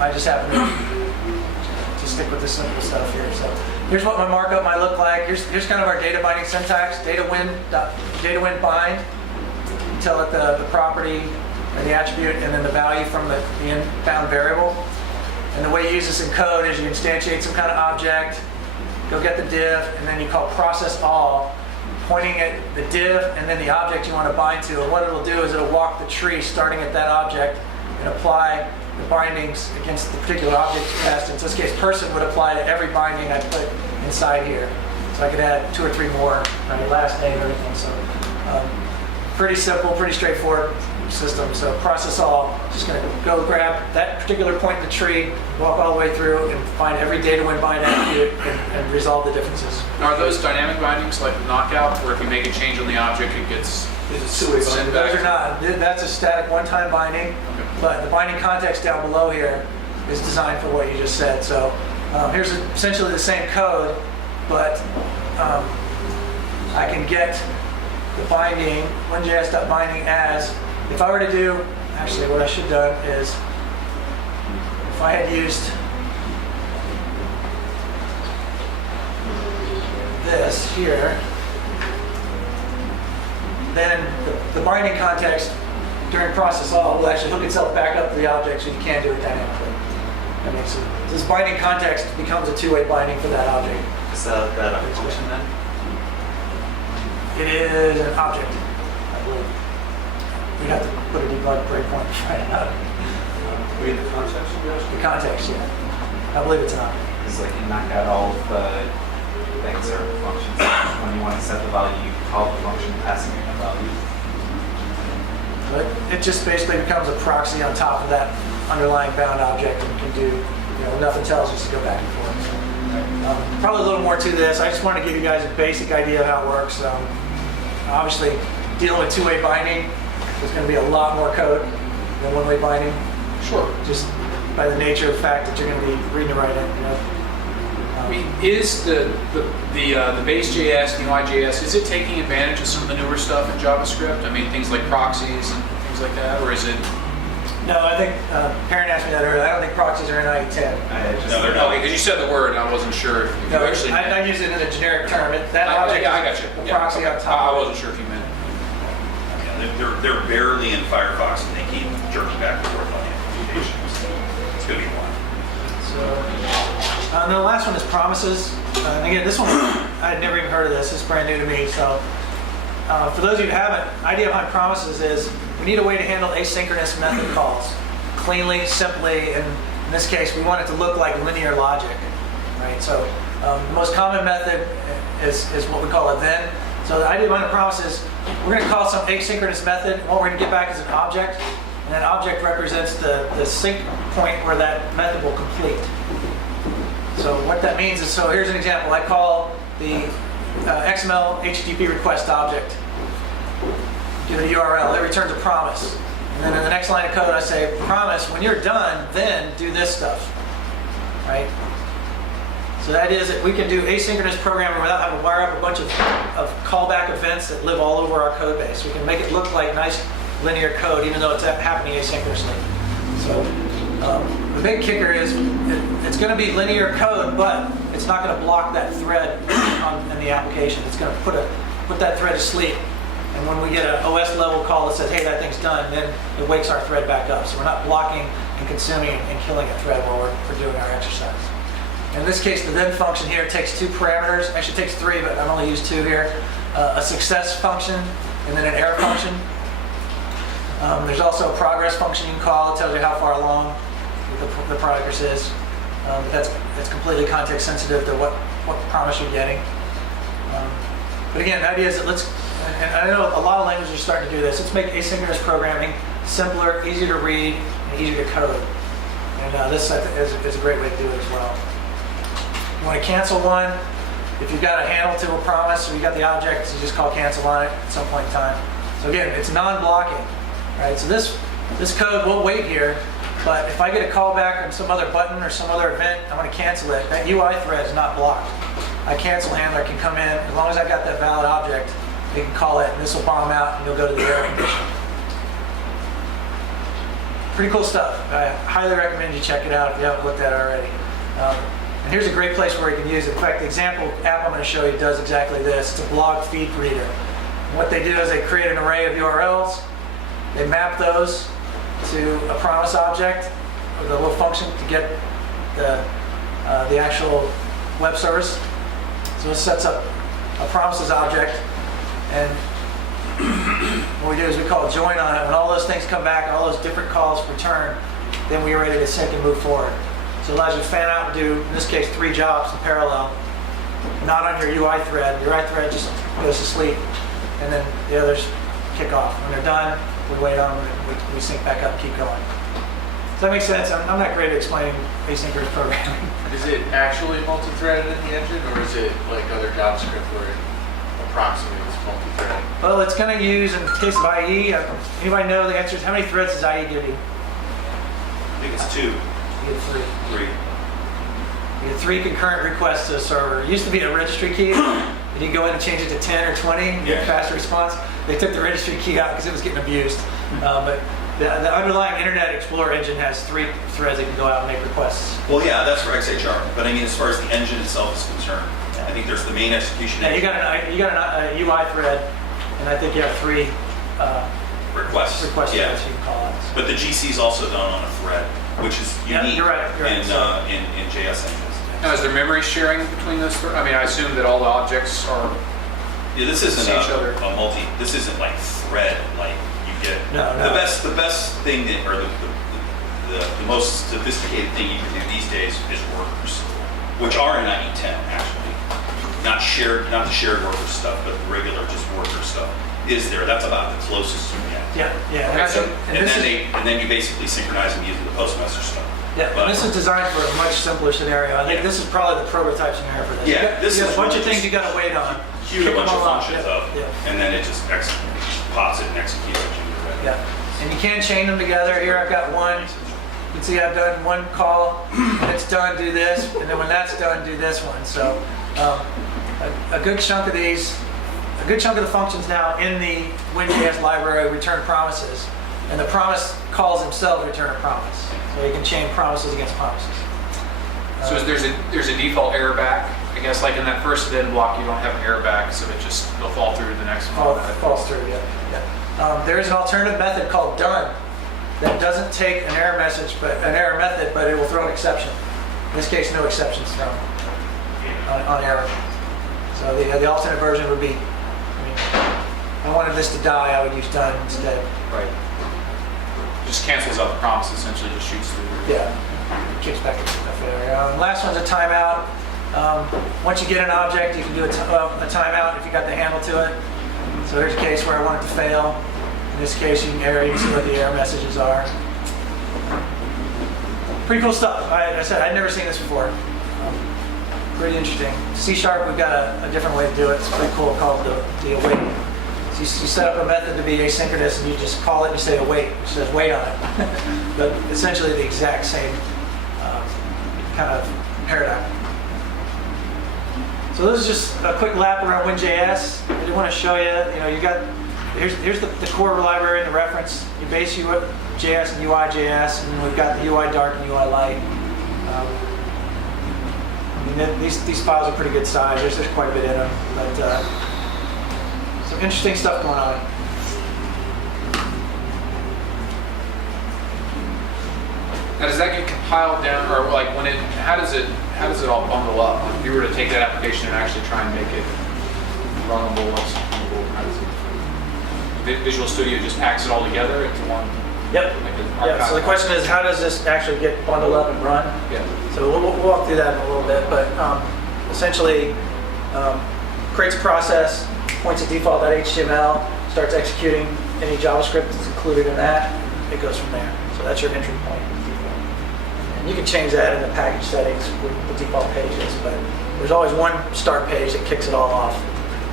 I just happen to stick with the simple stuff here. So here's what my markup might look like. Here's kind of our data binding syntax. Data win bind. You tell it the property or the attribute and then the value from the inbound variable. And the way you use this in code is you instantiate some kind of object, go get the div, and then you call process all, pointing at the div and then the object you want to bind to. And what it'll do is it'll walk the tree starting at that object and apply the bindings against the particular object you passed. In this case, person would apply to every binding I put inside here. So I could add 2 or 3 more, right, last name, everything. So Pretty simple, pretty straightforward system. So process all, just going to go grab that particular point in the tree, walk all the way through, and find every data when bind attribute and resolve the differences. Now, are those dynamic bindings like knockout, where if you make a change on the object, it gets Is it two-way sent binding? back? Those are not. That's a static one-time binding, but the binding context down below here is designed for what you just said. So here's essentially the same code, but I can get the binding, WinJS.binding as, if I were to do, actually what I should have done is, if I had used this here, then the binding context during process all will actually hook itself back up to the object so you can do it dynamically. That makes sense. This binding context becomes a two-way binding for that object. Is that a function then? It is an object, I believe. We'd have to put a debug breakpoint to try it out. Read the context, you guys? The context, yeah. I believe it's an object. Is like you knock out all of the things or functions. When you want to set the value, you call the function passing in a value. But it just basically becomes a proxy on top of that underlying bound object and can do, enough intelligence to go back and forth. Probably a little more to this. I just want to give you guys a basic idea of how it works. Obviously, dealing with two-way binding, there's going to be a lot more code than one-way binding. Sure. Just by the nature of the fact that you're going to be reading and writing. I mean, is the base JS, the UI.js, is it taking advantage of some of the newer stuff in JavaScript? I mean, things like proxies and things like that, or is it? No, I think Perrin asked me that earlier. I don't think proxies are in IE10. No, they're not. Okay, because you said the word, and I wasn't sure if you No, actually. I use it in a generic term. That object yeah, I is got you. a Yeah, proxy okay. on top. I wasn't sure if you meant. Yeah, they're barely in Firefox and they keep jerking back and forth on the implementation. It's going to be one. So, and then the last one is promises. And again, this one, I had never even heard of this. It's brand new to me. So for those of you who haven't, the idea behind promises is we need a way to handle asynchronous method calls cleanly, simply, and in this case, we want it to look like linear logic, right? So the most common method is what we call a then. So the idea behind a promise is we're going to call some asynchronous method, and what we're going to get back is an object, and that object represents the sync point where that method will complete. So what that means is, so here's an example. I call the XML HTTP request object, give it a URL, it returns a promise. And then in the next line of code, I say, promise, when you're done, then do this stuff, right? So that is that we can do asynchronous programming without having to wire up a bunch of callback events that live all over our code base. We can make it look like nice linear code, even though it's happening asynchronously. So the big kicker is it's going to be linear code, but it's not going to block that thread in the application. It's going to put that thread to sleep. And when we get an OS level call that says, hey, that thing's done, then it wakes our thread back up. So we're not blocking and consuming and killing a thread while we're doing our exercise. In this case, the then function here takes two parameters. Actually, it takes three, but I've only used two here. A success function and then an error function. There's also a progress function you can call. It tells you how far along the progress is. But that's completely context sensitive to what promise you're getting. But again, the idea is that and I know a lot of languages are starting to do this. Let's make asynchronous programming simpler, easier to read, and easier to code. And this I think, is a great way to do it as well. You want to cancel one. If you've got a handle to a promise, or you've got the object, you just call cancel on it at some point in time. So again, it's non-blocking, right? So this code will wait here, but if I get a callback on some other button or some other event, I'm going to cancel it. That UI thread is not blocked. My cancel handler can come in, as long as I've got that valid object, you can call it, and this will bomb out, and you'll go to the error condition. Pretty cool stuff. I highly recommend you check it out if you haven't looked at it already. And here's a great place where you can use it. In fact, the example app I'm going to show you does exactly this. It's a blog feed reader. And what they do is they create an array of URLs. They map those to a promise object with a little function to get the actual web service. So it sets up a promises object. And what we do is we call join on it. When all those things come back, all those different calls return, then we're ready to sync and move forward. So it allows you to fan out and do, in this case, 3 jobs in parallel, not on your UI thread. Your UI thread just goes to sleep, and then the others kick off. When they're done, we wait on them, and we sync back up, keep going. Does that make sense? I'm not great at explaining asynchronous programming. Is it actually multi-threaded in the engine, or is it like other JavaScript where it approximates multi-threaded? Well, it's going to use, in the case of IE, anybody know the answer is how many threads does IE give you? I think it's 2, You get 3. 3. You get 3 concurrent requests to a server. It used to be a registry key, and you go in and change it to 10 or 20, and get Yeah. faster response. They took the registry key out because it was getting abused. But the underlying Internet Explorer engine has 3 threads that can go out and make requests. Well, yeah, that's for XHR. But I mean, as far as the engine itself is concerned, I think there's the main execution Yeah, you engine got a UI thread, and I think you have 3 requests. request Yeah. threads you can call out. But the GC is also done on a thread, which is Yeah, unique you're right, in so- in JS engines. Now, is there memory sharing between those? I mean, I assume that all the objects are. Yeah, this isn't See each other. a multi. This isn't like thread like you get. No. The best thing that, or the most sophisticated thing you can do these days is workers, which are in IE10 actually. Not the shared worker stuff, but the regular just worker stuff is there. That's about the closest you get. Yeah. Okay, I so- think- And this then is- and then you basically synchronize them using the postmaster stuff. Yeah, But- and this is designed for a much simpler scenario. I think Yeah. this is probably the prototype scenario for this. Yeah, You got- this you got is a bunch of really things you got to wait on. Queue a Kick bunch them of all off. functions Yeah, up, yeah. and then it just pops it and executes it. Yeah, and you can chain them together. Here I've got one. You can see I've done one call. When it's done, do this, and then when that's done, do this one. So a good chunk of the functions now in the WinJS library return promises, and the promise calls themselves return a promise. So you can chain promises against promises. So there's a default error back. I guess like in that first then block, you don't have an error back, so it'll fall through to the next one. Falls through, yeah. There is an alternative method called done that doesn't take an error method, but it will throw an exception. In this case, no exceptions thrown on error. So the alternate version would be, if I wanted this to die, I would use done instead. Right. Just cancels out the promise, essentially just shoots through. Yeah, kicks back into the failure. Last one's a timeout. Once you get an object, you can do a timeout if you got the handle to it. So here's a case where I want it to fail. In this case, you can see what the error messages are. Pretty cool stuff. I said I'd never seen this before. Pretty interesting. C#, we've got a different way to do it. It's pretty cool, called the await. So you set up a method to be asynchronous, and you just call it and you say await, which says wait on it. But essentially the exact same kind of paradigm. So this is just a quick lap around WinJS. I just want to show you, you got, here's the core library and the reference. Your base JS and UI.js, and then we've got the UI dark and UI light. These files are pretty good size. There's quite a bit in them, but some interesting stuff going on. Now, does that get compiled down, or like how does it all bundle up? If you were to take that application and actually try and make it runnable, how does it? Visual Studio just packs it all together into one. Yep. Yeah. So the question is, how does this actually get bundled up and run? Yeah. So we'll walk through that in a little bit, but essentially creates a process, points at default.html, starts executing any JavaScript that's included in that. It goes from there. So that's your entry point. And you can change that in the package settings with the default pages, but there's always one start page that kicks it all off.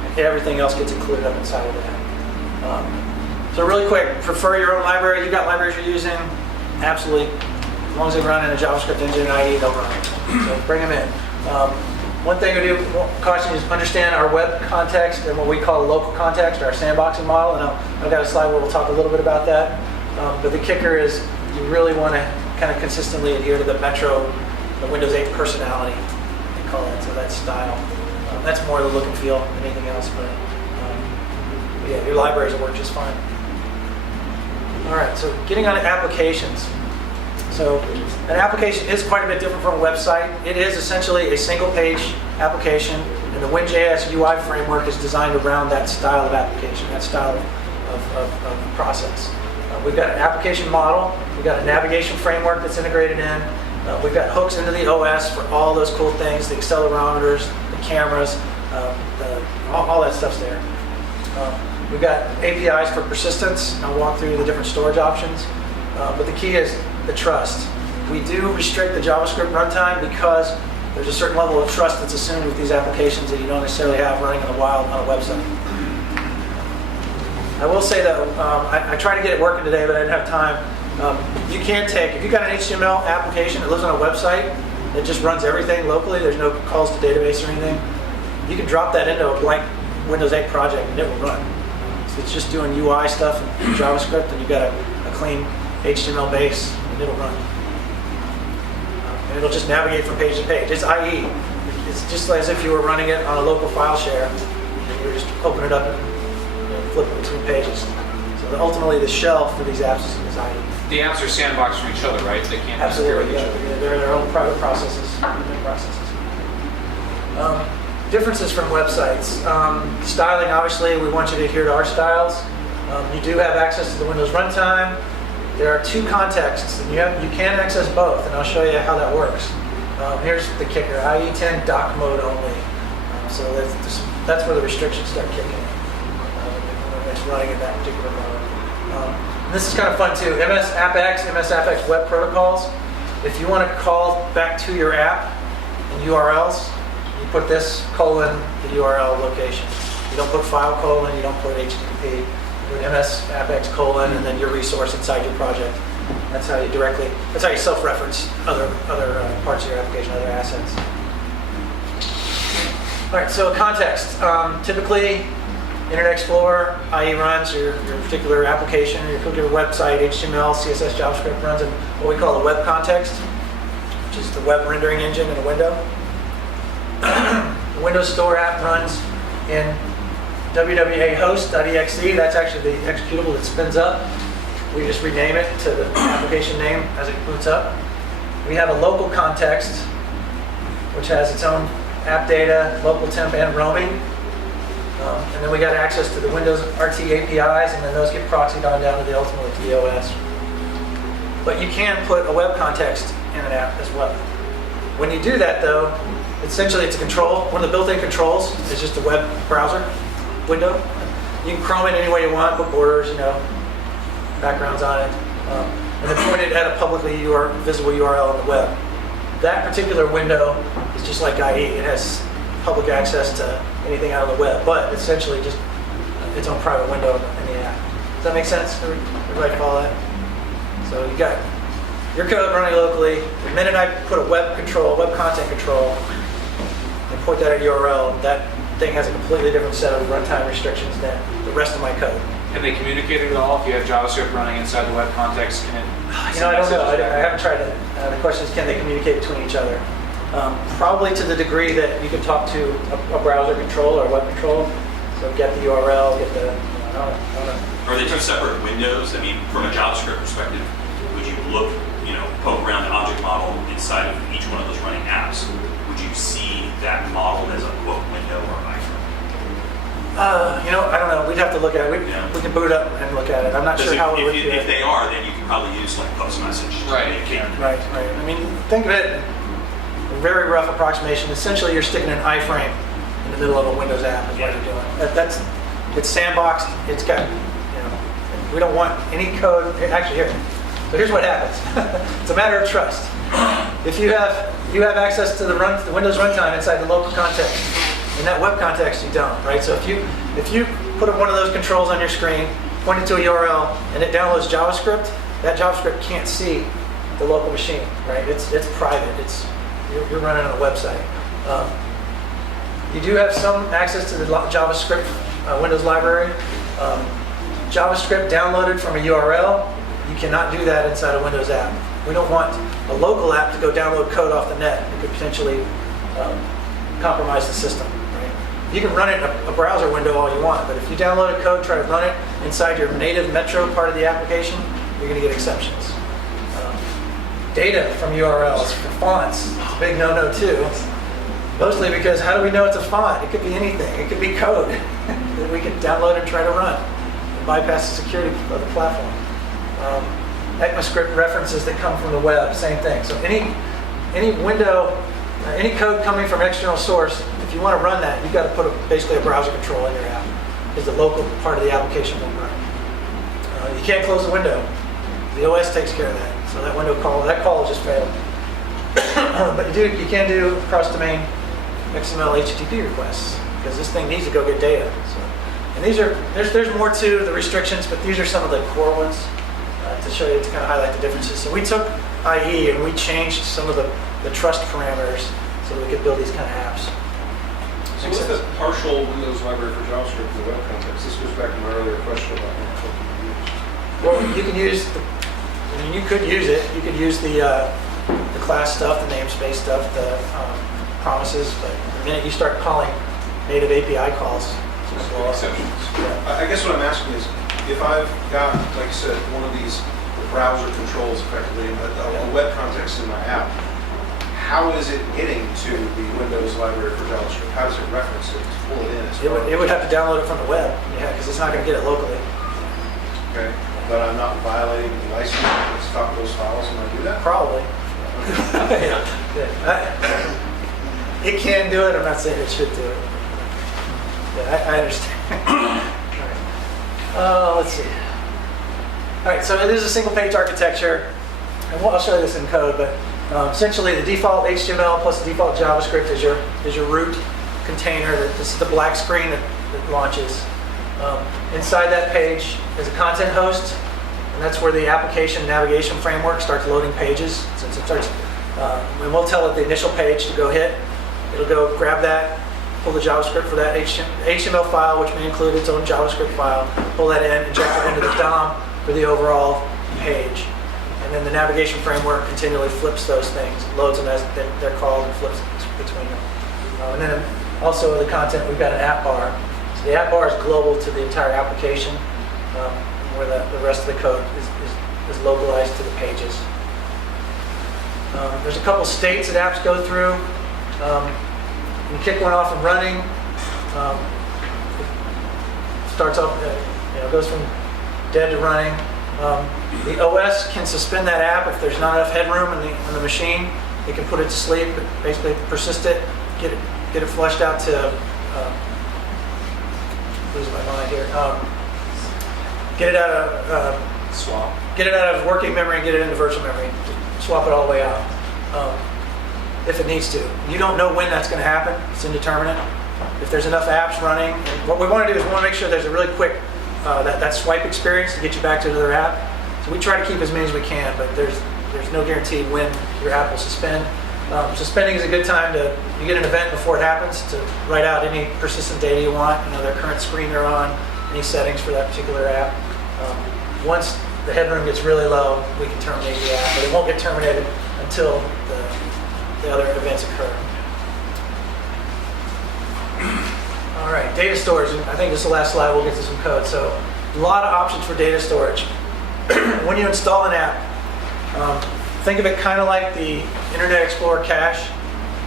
And everything else gets included up inside of that. So really quick, prefer your own library. You've got libraries you're using, absolutely. As long as they run in a JavaScript engine and IE, they'll run. So bring them in. One thing I do caution you is understand our web context and what we call local context, or our sandboxing model. And I've got a slide where we'll talk a little bit about that. But the kicker is you really want to kind of consistently adhere to the Metro, the Windows 8 personality, they call it. So that style. That's more the look and feel than anything else. But yeah, your libraries will work just fine. All right, so getting on to applications. So an application is quite a bit different from a website. It is essentially a single-page application, and the WinJS UI framework is designed around that style of application, that style of process. We've got an application model. We've got a navigation framework that's integrated in. We've got hooks into the OS for all those cool things, the accelerometers, the cameras, all that stuff's there. We've got APIs for persistence. I'll walk through the different storage options. But the key is the trust. We do restrict the JavaScript runtime because there's a certain level of trust that's assumed with these applications that you don't necessarily have running in the wild on a website. I will say though, I tried to get it working today, but I didn't have time. You can take, if you've got an HTML application that lives on a website that just runs everything locally, there's no calls to database or anything, you can drop that into a blank Windows 8 project and it will run. So it's just doing UI stuff and JavaScript, and you've got a clean HTML base, and it'll run. And it'll just navigate from page to page. It's IE. It's just as if you were running it on a local file share, and you were just open it up and flipping between pages. So ultimately, the shell for these apps is IE. The apps are sandboxed from each other, right? They can't Absolutely, interfere with each other. They're their own private processes. Differences from websites. Styling, obviously, we want you to adhere to our styles. You do have access to the Windows runtime. There are two contexts, and you can access both, and I'll show you how that works. Here's the kicker: IE10 dock mode only. So that's where the restrictions start kicking in when it's running in that particular mode. This is kind of fun too. MS AppX web protocols. If you want to call back to your app in URLs, you put this colon the URL location. You don't put file colon, you don't put HTTP. You put MS AppX colon and then your resource inside your project. That's how you self-reference other parts of your application, other assets. All right, so context. Typically, Internet Explorer, IE runs your particular application, your particular website, HTML, CSS, JavaScript runs in what we call a web context, which is the web rendering engine in a window. The Windows Store app runs in wwa host.exe. That's actually the executable that spins up. We just rename it to the application name as it boots up. We have a local context, which has its own app data, local temp, and roaming. And then we got access to the Windows RT APIs, and then those get proxied on down to the ultimately to the OS. But you can put a web context in an app as well. When you do that, though, essentially it's a control. One of the built-in controls is just a web browser window. You can Chrome it any way you want, put borders, backgrounds on it, and then point it at a publicly visible URL on the web. That particular window is just like IE. It has public access to anything out on the web, but essentially just its own private window in the app. Does that make sense? Everybody follow that? So you got your code running locally. The minute I put a web content control, and point that at URL, that thing has a completely different set of runtime restrictions than the rest of my code. Can they communicate at all? If you have JavaScript running inside the web context, can it? I don't know. I haven't tried that. The question is, can they communicate between each other? Probably to the degree that you can talk to a browser control or a web control. So get the URL, get the. I don't know. Are they two separate windows? I mean, from a JavaScript perspective, would you look, poke around the object model inside of each one of those running apps? Would you see that model as a quote window or an iframe? I don't know. We'd have to look at it. We can boot up and look at it. I'm not sure how it would be. If they are, then you can probably use like post message. Right. Right. I mean, think of it. A very rough approximation. Essentially, you're sticking an iframe in the middle of a Windows app. Is what you're doing. It's sandboxed. It's got, we don't want any code. Actually, here. So here's what happens. It's a matter of trust. If you have access to the Windows runtime inside the local context. In that web context, you don't, right? So if you put one of those controls on your screen, point it to a URL, and it downloads JavaScript, that JavaScript can't see the local machine, right? It's private. You're running on a website. You do have some access to the JavaScript Windows library. JavaScript downloaded from a URL, you cannot do that inside a Windows app. We don't want a local app to go download code off the net. It could potentially compromise the system. You can run it in a browser window all you want, but if you download a code, try to run it inside your native Metro part of the application, you're going to get exceptions. Data from URLs for fonts, it's a big no-no too. Mostly because how do we know it's a font? It could be anything. It could be code that we can download and try to run and bypass the security of the platform. ECMAScript references that come from the web, same thing. So any window, any code coming from external source, if you want to run that, you've got to put basically a browser control in your app. is the local part of the application won't run. You can't close the window. The OS takes care of that. So that window call, that call just failed. But you can do cross-domain XML HTTP requests because this thing needs to go get data. So, and there's more to the restrictions, but these are some of the core ones to show you, to kind of highlight the differences. So we took IE and we changed some of the trust parameters so that we could build these kind of apps. So what's the partial Windows library for JavaScript in the web context? This goes back to my earlier question about what you use. Well, you can use, you could use it. You could use the class stuff, the namespace stuff, the promises, but the minute you start calling native API calls, Just the exceptions. I guess what I'm asking is, if I've got, like you said, one of these browser controls effectively in a web context in my app, how is it getting to the Windows library for JavaScript? How does it reference it to pull it in? it would have to download it from the web, because it's not going to get it locally. Okay, but I'm not violating the license to stop those files when I do that? Probably. It can do it. I'm not saying it should do it. Yeah, I understand. All right. Let's see. All right, so it is a single-page architecture, and I'll show you this in code. But essentially, the default HTML plus the default JavaScript is your root container. This is the black screen that launches. Inside that page is a content host, and that's where the application navigation framework starts loading pages. Since it starts, and we'll tell it the initial page to go hit. It'll go grab that, pull the JavaScript for that HTML file, which may include its own JavaScript file, pull that in, inject it into the DOM for the overall page. And then the navigation framework continually flips those things, loads them as they're called, and flips between them. And then also the content, we've got an app bar. So the app bar is global to the entire application, where the rest of the code is localized to the pages. There's a couple states that apps go through. You kick one off and running. Starts off, goes from dead to running. The OS can suspend that app if there's not enough headroom in the machine. It can put it to sleep, basically persist it, get it flushed out to. Losing my mind here. Get it out of Swap. Get it out of working memory and get it into virtual memory. Swap it all the way out. If it needs to. You don't know when that's going to happen. It's indeterminate. If there's enough apps running, and what we want to do is we want to make sure there's a really quick that swipe experience to get you back to another app. So we try to keep as many as we can, but there's no guarantee when your app will suspend. Suspending is a good time to you get an event before it happens to write out any persistent data you want. Their current screen they're on, any settings for that particular app. Once the headroom gets really low, we can terminate the app, but it won't get terminated until the other events occur. All right, data storage. I think this is the last slide. We'll get to some code. So a lot of options for data storage. When you install an app, think of it kind of like the Internet Explorer cache.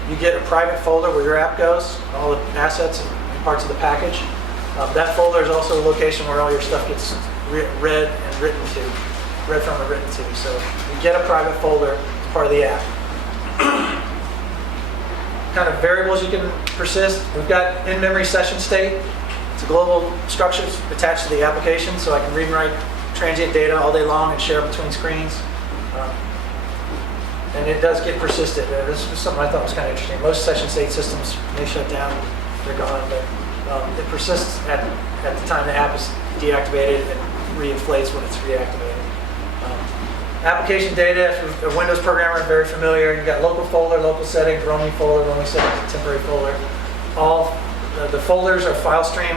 You get a private folder where your app goes, all the assets and parts of the package. That folder is also the location where all your stuff gets read and written to, read from and written to. So you get a private folder as part of the app. Kind of variables you can persist. We've got in-memory session state. It's a global structure attached to the application, so I can read and write transient data all day long and share between screens. And it does get persisted. This was something I thought was kind of interesting. Most session state systems may shut down, they're gone, but it persists at the time the app is deactivated and reinflates when it's reactivated. Application data, if you're a Windows programmer, very familiar. You've got local folder, local settings, roaming folder, roaming settings, temporary folder. All the folders are file stream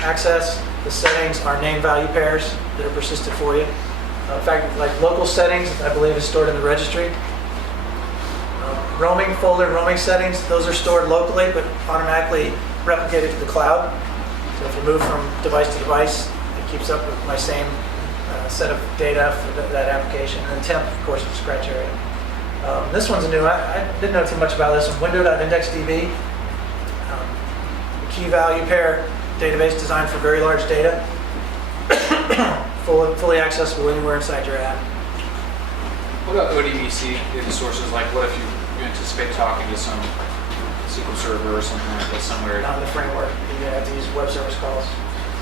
access. The settings are name value pairs that are persisted for you. In fact, like local settings, I believe is stored in the registry. Roaming folder, roaming settings, those are stored locally but automatically replicated to the cloud. So if you move from device to device, it keeps up with my same set of data for that application. And then temp, of course, is scratch area. This one's new. I didn't know too much about this one. Window.indexdb. Key value pair database designed for very large data. Fully accessible anywhere inside your app. What about ODBC data sources? Like what if you anticipate talking to some SQL server or something like that somewhere? Not in the framework. You have to use web service calls.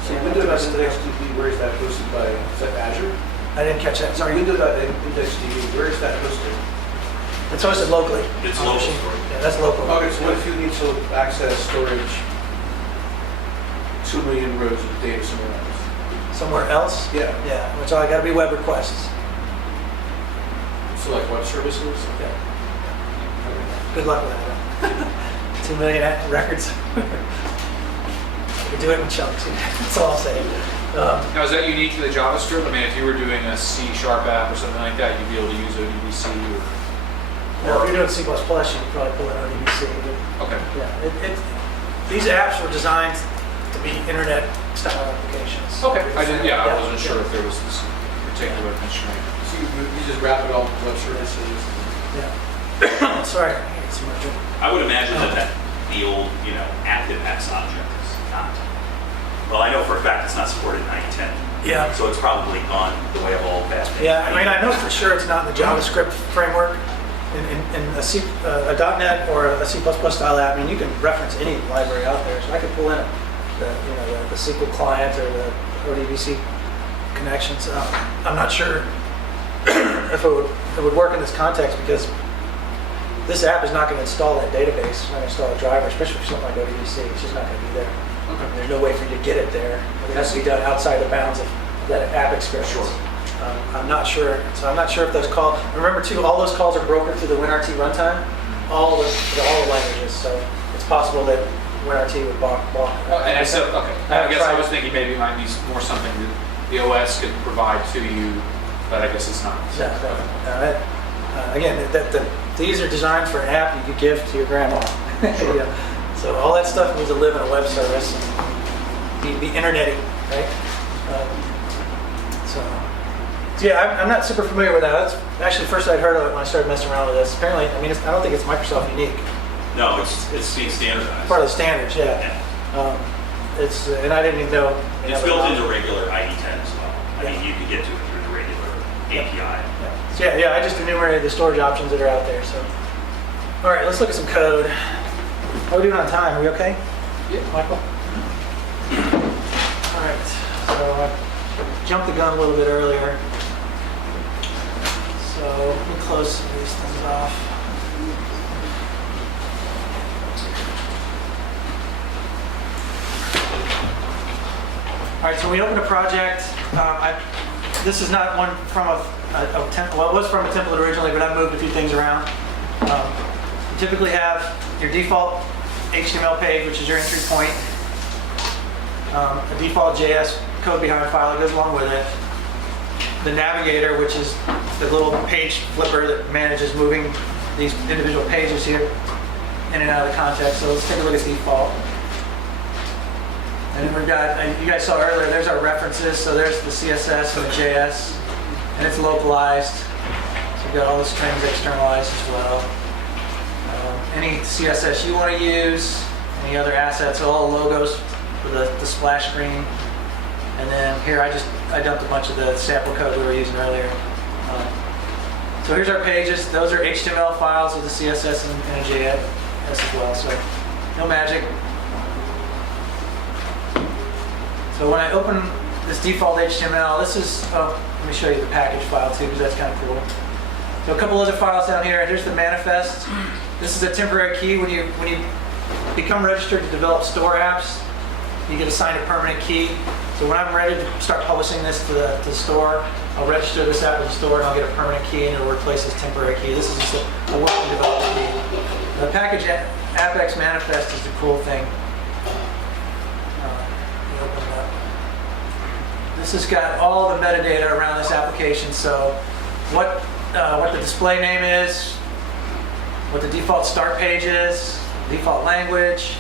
So window.indexdb, where is that hosted by? Is that Azure? I didn't catch that, sorry. Window.indexdb, where is that hosted? It's hosted locally. It's on the local machine. storage. Yeah, that's local. Okay, so what if you need to access storage 2 million rows of data somewhere else? Somewhere else? Yeah. Yeah, which I gotta be web requests. So like web services? Yeah. Good luck with that. 2 million records. We do it in chunks, that's all I'm saying. Now, is that unique to the JavaScript? I mean, if you were doing a C# app or something like that, you'd be able to use ODBC or... Well, if you're doing C++, you could probably pull in ODBC. but Okay. Yeah, these apps were designed to be internet-style applications. Okay, I wasn't Yeah. sure if there was this particular constraint. So you just wrap it all with web services? Yeah. Sorry, I need some more drink. I would imagine that the old, ActiveX object is not. Well, I know for a fact it's not supported in 9.10. Yeah. So it's probably gone the way of all fast. Yeah, I mean, I know for sure it's not in the JavaScript framework. In a .NET or a C++ style app, I mean, you can reference any library out there. So I could pull in the SQL client or the ODBC connections. I'm not sure if it would work in this context because this app is not going to install that database. It's not going to install a driver, especially for something like ODBC. It's just not going to be there. Okay. There's no way for you to get it there. It has to be done outside the bounds of that app experience. Sure. I'm not sure. So I'm not sure if those calls. Remember too, all those calls are brokered through the WinRT runtime, all the languages. So it's possible that WinRT would block. And I said, okay. I guess I was thinking maybe it might be more something that the OS could provide to you, but I guess it's not. Again, these are designed for an app you could give to your grandma. Yeah. So all that stuff needs to live in a web service and be interneting, right? So yeah, I'm not super familiar with that. That's actually the first I'd heard of it when I started messing around with this. Apparently, I mean, I don't think it's Microsoft unique. No, it's being standardized. Part of the standards, yeah. It's and I didn't even know. It's built into regular ID10 as well. I mean, you can get to it through the regular API. Yeah. So yeah, I just enumerated the storage options that are out there. So, all right, let's look at some code. How are we doing on time? Are we okay? Yeah. Michael? All right, so I jumped the gun a little bit earlier. So let me close some of these things off. All right, so we opened a project. This is not one from a template. Well, it was from a template originally, but I've moved a few things around. You typically have your default HTML page, which is your entry point. A default JS code behind file that goes along with it. The navigator, which is the little page flipper that manages moving these individual pages here in and out of the context. So let's take a look at default. And then we've got, you guys saw earlier, there's our references. So there's the CSS and the JS, and it's localized. So we've got all the strings externalized as well. Any CSS you want to use, any other assets, all logos for the splash screen. And then here I dumped a bunch of the sample code we were using earlier. So here's our pages. Those are HTML files with the CSS and a JS as well. So no magic. So when I open this default HTML, this is, let me show you the package file too, because that's kind of cool. So a couple other files down here. Here's the manifest. This is a temporary key. When you become registered to develop store apps, you get assigned a permanent key. So when I'm ready to start publishing this to the store, I'll register this app with the store and I'll get a permanent key and it'll replace this temporary key. This is just a working development key. The package AppX manifest is the cool thing. Let me open it up. This has got all the metadata around this application. So what the display name is, what the default start page is, default language,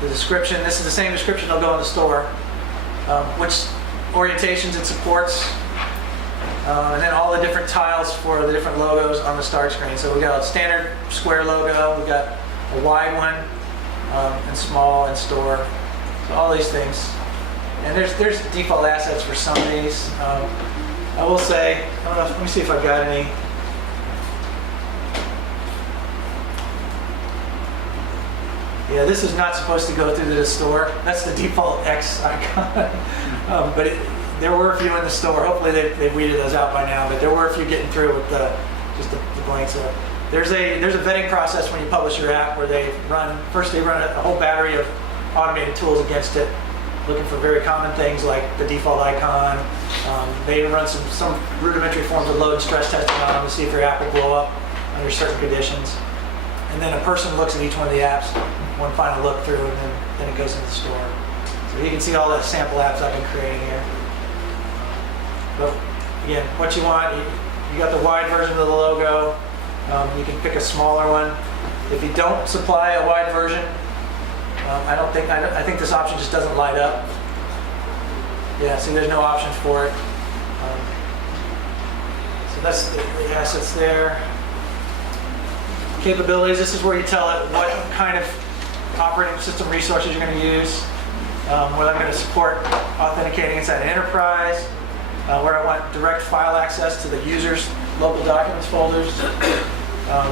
the description. This is the same description that'll go in the store, which orientations it supports, and then all the different tiles for the different logos on the start screen. So we got a standard square logo, we got a wide one, and small and store. So all these things. And there's default assets for some of these. I will say, I don't know, let me see if I've got any. Yeah, this is not supposed to go through the store. That's the default X icon. But there were a few in the store. Hopefully they've weeded those out by now, but there were a few getting through with just the blanks. There's a vetting process when you publish your app where they run a whole battery of automated tools against it, looking for very common things like the default icon. They run some rudimentary forms of load and stress testing on them to see if your app will blow up under certain conditions. And then a person looks at each one of the apps, one final look through, and then it goes into the store. So you can see all the sample apps I've been creating here. But again, what you want, you got the wide version of the logo. You can pick a smaller one. If you don't supply a wide version, I think this option just doesn't light up. Yeah, see, there's no option for it. So that's the assets there. Capabilities, this is where you tell it what kind of operating system resources you're going to use, whether I'm going to support authenticating inside an enterprise, where I want direct file access to the user's local documents folders,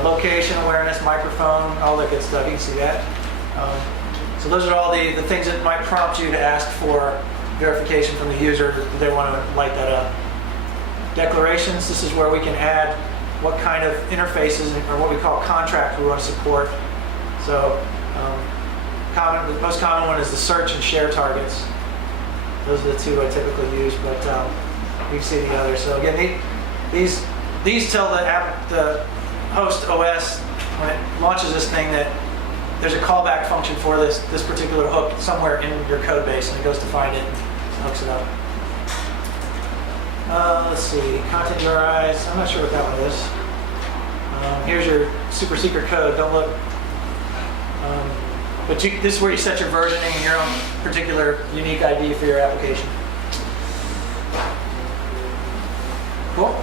location awareness, microphone, all that good stuff. You can see that. So those are all the things that might prompt you to ask for verification from the user that they want to light that up. Declarations, this is where we can add what kind of interfaces or what we call contract we want to support. So the most common one is the search and share targets. Those are the two I typically use, but you can see the others. So again, these tell the host OS when it launches this thing that there's a callback function for this particular hook somewhere in your code base, and it goes to find it and hooks it up. Let's see, content URIs. I'm not sure what that one is. Here's your super secret code. Don't look. But this is where you set your versioning and your own particular unique ID for your application. Cool.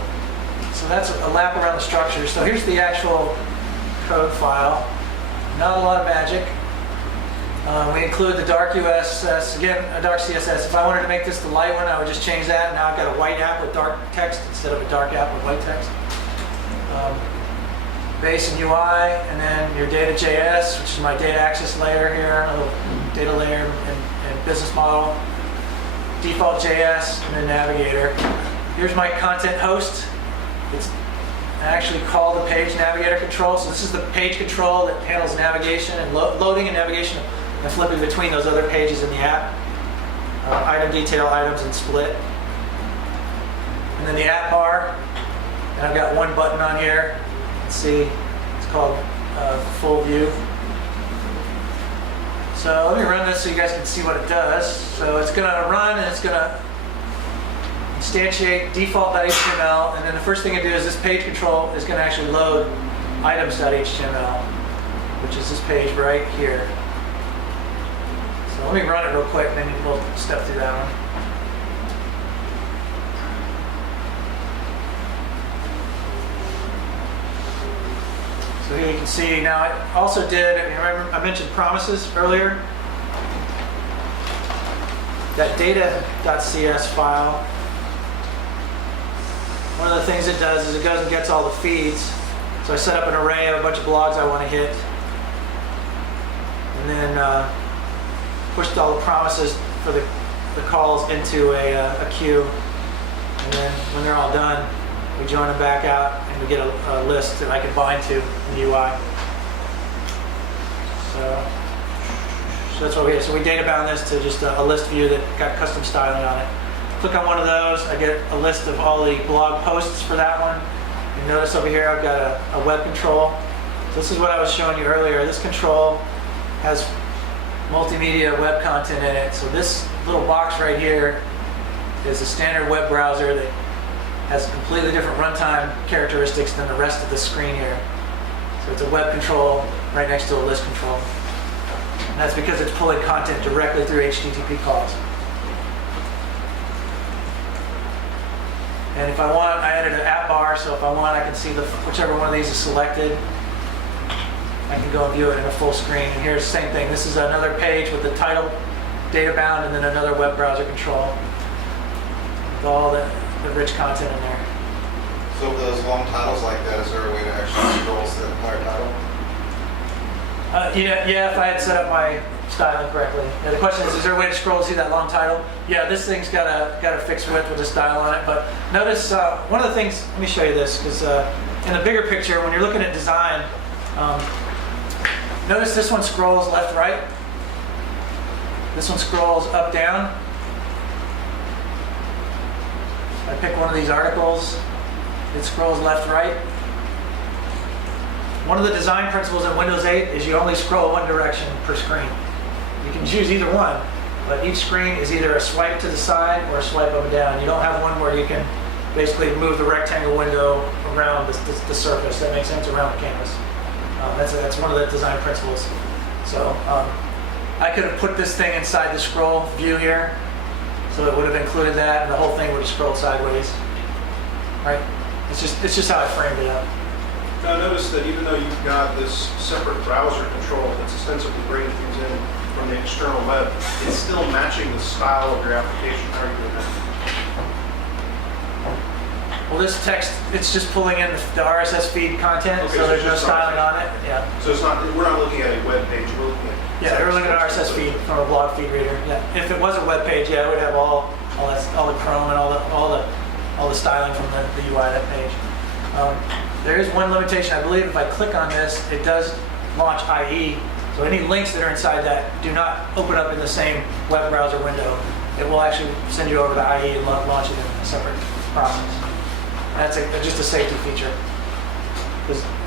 So that's a lap around the structure. So here's the actual code file. Not a lot of magic. We include the dark USS, again, a dark CSS. If I wanted to make this the light one, I would just change that. Now I've got a white app with dark text instead of a dark app with white text. Base and UI, and then your data.js, which is my data access layer here, a little data layer and business model. Default JS, and then navigator. Here's my content host. It's actually called the page navigator control. So this is the page control that handles navigation and loading and navigation and flipping between those other pages in the app. Item detail, items, and split. And then the app bar. And I've got one button on here. Let's see, it's called full view. So let me run this so you guys can see what it does. So it's going to run and it's going to instantiate default.html, and then the first thing it do is this page control is going to actually load items.html, which is this page right here. So let me run it real quick, and then we'll step through that one. So here you can see, now I also did, remember I mentioned promises earlier? That data.cs file, one of the things it does is it goes and gets all the feeds. So I set up an array of a bunch of blogs I want to hit, and then pushed all the promises for the calls into a queue. And then when they're all done, we join them back out and we get a list that I can bind to in the UI. So that's what we did. So we data bound this to just a list view that got custom styling on it. Click on one of those, I get a list of all the blog posts for that one. You notice over here I've got a web control. So this is what I was showing you earlier. This control has multimedia web content in it. So this little box right here is a standard web browser that has completely different runtime characteristics than the rest of the screen here. So it's a web control right next to a list control. And that's because it's pulling content directly through HTTP calls. And if I want, I added an app bar, so if I want, I can see whichever one of these is selected. I can go and view it in a full screen. And here's the same thing. This is another page with the title, data bound, and then another web browser control with all the rich content in there. So for those long titles like that, is there a way to actually scroll to the entire title? Yeah, if I had set up my styling correctly. Yeah, the question is there a way to scroll to see that long title? Yeah, this thing's got a fixed width with a style on it. But notice one of the things, let me show you this, because in the bigger picture, when you're looking at design, notice this one scrolls left, right. This one scrolls up, down. I pick one of these articles, it scrolls left, right. One of the design principles in Windows 8 is you only scroll one direction per screen. You can choose either one, but each screen is either a swipe to the side or a swipe up and down. You don't have one where you can basically move the rectangle window around the surface. That makes sense, around the canvas. That's one of the design principles. So I could have put this thing inside the scroll view here, so it would have included that, and the whole thing would have scrolled sideways. Right? It's just how I framed it up. Now notice that even though you've got this separate browser control that's ostensibly bringing things in from the external web, it's still matching the style of your application. How are you doing that? Well, this text, it's just pulling in the RSS feed content, Okay, so so there's no it's just styling RSS. on it. Yeah. So it's not, we're not looking at a web page, we're looking at... Yeah, we're looking at RSS feed from a blog feed reader. Yeah. If it was a web page, yeah, it would have all the Chrome and all the styling from the UI of that page. There is one limitation. I believe if I click on this, it does launch IE. So any links that are inside that do not open up in the same web browser window. It will actually send you over to IE and launch it in a separate process. That's just a safety feature.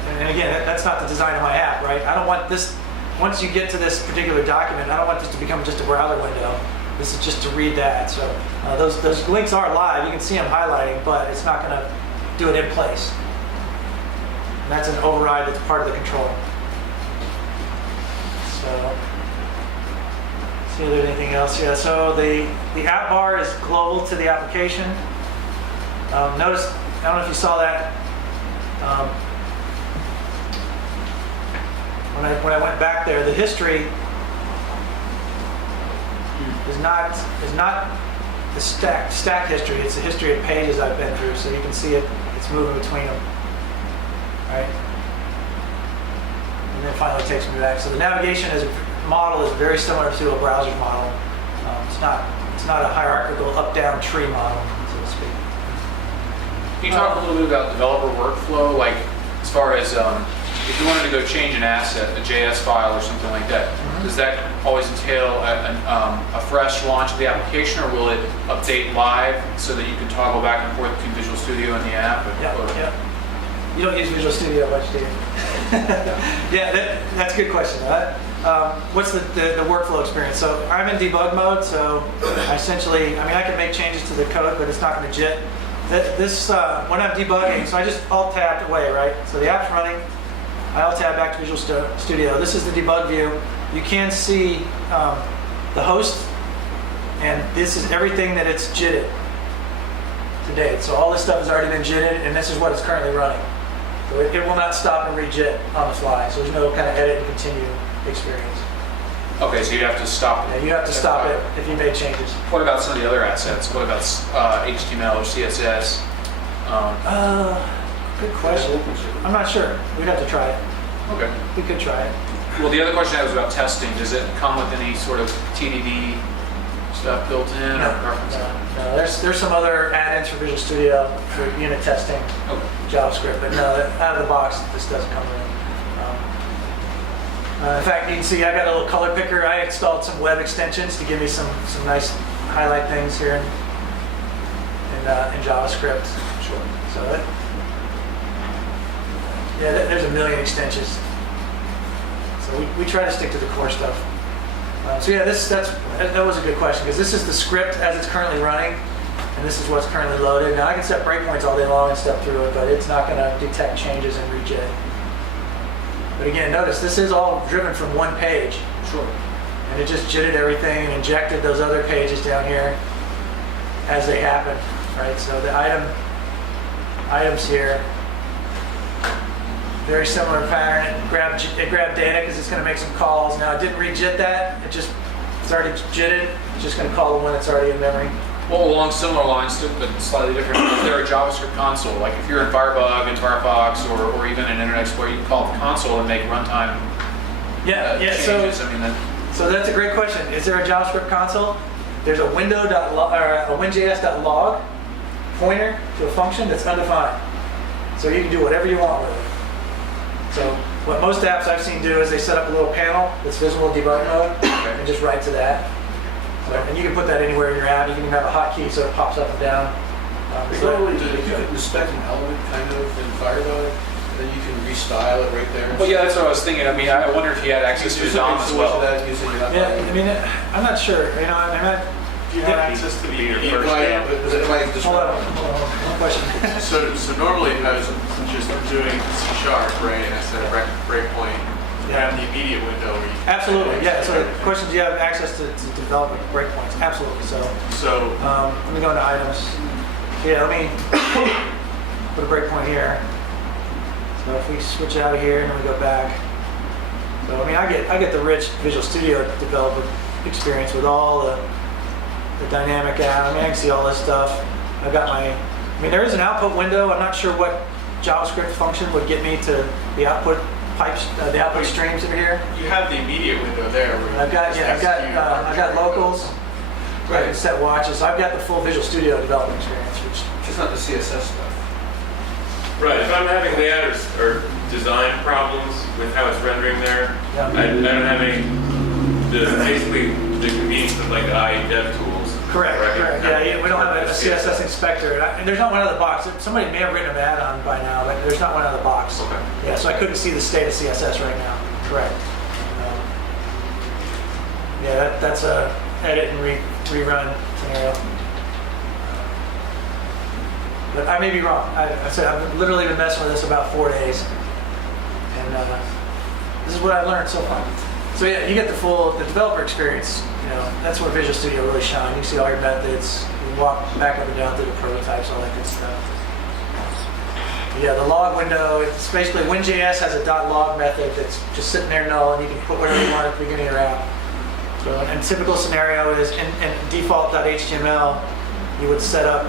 And again, that's not the design of my app, right? I don't want this, once you get to this particular document, I don't want this to become just a browser window. This is just to read that. So those links are live. You can see them highlighting, but it's not going to do it in place. And that's an override that's part of the control. So, see if there's anything else. Yeah, so the app bar is global to the application. Notice, I don't know if you saw that. When I went back there, the history is not the stack history. It's the history of pages I've been through. So you can see it's moving between them. Right? And then finally takes me back. So the navigation model is very similar to a browser model. It's not a hierarchical up-down tree model, so to speak. Can you talk a little bit about developer workflow, like as far as if you wanted to go change an asset, a JS file or something like that, does that always entail a fresh launch of the application, or will it update live so that you can toggle back and forth between Visual Studio and the app? Yeah. You don't use Visual Studio much, do you? Yeah, that's a good question. What's the workflow experience? So I'm in debug mode, so I can make changes to the code, but it's not going to JIT. When I'm debugging, so I just alt-tabbed away, right? So the app's running, I alt-tab back to Visual Studio. This is the debug view. You can see the host, and this is everything that it's JITted to date. So all this stuff has already been JITted, and this is what it's currently running. So it will not stop and re-JIT on the fly. So there's no kind of edit and continue experience. Okay, so you have to stop it. Yeah, you have to stop it if you made changes. What about some of the other assets? What about HTML or CSS? Good question. I'm not sure. We'd have to try it. Okay. We could try it. Well, the other question I was about testing. Does it come with any sort of TDD stuff built in or preference? No. There's some other add-ins for Visual Studio for unit testing, Okay. JavaScript, but no, out of the box, this doesn't come with it. In fact, you can see I got a little color picker. I installed some web extensions to give me some nice highlight things here in JavaScript. Sure. So there's a million extensions. So we try to stick to the core stuff. So yeah, that was a good question, because this is the script as it's currently running, and this is what's currently loaded. Now I can set breakpoints all day long and step through it, but it's not going to detect changes and re-JIT. But again, notice this is all driven from one page. Sure. And it just JITted everything and injected those other pages down here as they happen, right? So the items here, very similar pattern. It grabbed data because it's going to make some calls. Now it didn't re-JIT that. It's already JITted. It's just going to call the one that's already in memory. Well, along similar lines, but slightly different, is there a JavaScript console? Like if you're in Firebug and Firefox or even in Internet Explorer, you can call the console and make runtime Yeah, yeah, so- changes? I mean, that, So that's a great question. Is there a JavaScript console? There's a a WinJS.log pointer to a function that's undefined. So you can do whatever you want with it. So what most apps I've seen do is they set up a little panel that's visible in debug mode and just write to that. So, and you can put that anywhere in your app. You can even have a hotkey so it pops up and down. So- Normally, you could inspect an element kind of in Firebug, and then you can restyle it right there. well, yeah, that's what I was thinking. I mean, I wonder if you had access to the DOM as well. Yeah, I mean, I'm not sure. You know, I'm not. Do you have access to the Hold first on, Hold on, one question. So normally, I was just doing C# right, and I set a breakpoint. You have the immediate window where you can Absolutely, yeah. So the everything. question, do you have access to developing breakpoints? Absolutely. So So let me go into items. Yeah, let me put a breakpoint here. So if we switch out of here and then we go back. So I mean, I get the rich Visual Studio developer experience with all the dynamic app. I mean, I can see all this stuff. I've got I mean, there is an output window. I'm not sure what JavaScript function would get me to the output pipes, the output streams over here. you have the immediate window there. Where you I've got, just yeah, execute I've got locals. I Right. can set watches. So I've got the full Visual Studio development experience, which Just not the CSS stuff. Right, if I'm having layout or design problems with how it's rendering there, Yeah. I don't have any, basically the convenience of like dev tools. correct. Where I can Correct. kind of Yeah, we don't have a control CSS inspector, and there's not one out of the box. Somebody may have written an add-on by now, but there's not one out of the box. Okay. Yeah, so I couldn't see the state of CSS right now. Correct. Yeah, that's a edit and rerun scenario. But I may be wrong. I said I've literally been messing with this about 4 days, and this is what I learned so far. So yeah, you get the developer experience. You know, that's where Visual Studio really shines. You can see all your methods. You can walk back up and down through the prototypes, all that good stuff. Yeah, the log window. It's basically WinJS has a .log method that's just sitting there null, and you can put whatever you want at the beginning of your app. So, and typical scenario is in default.html, you would set up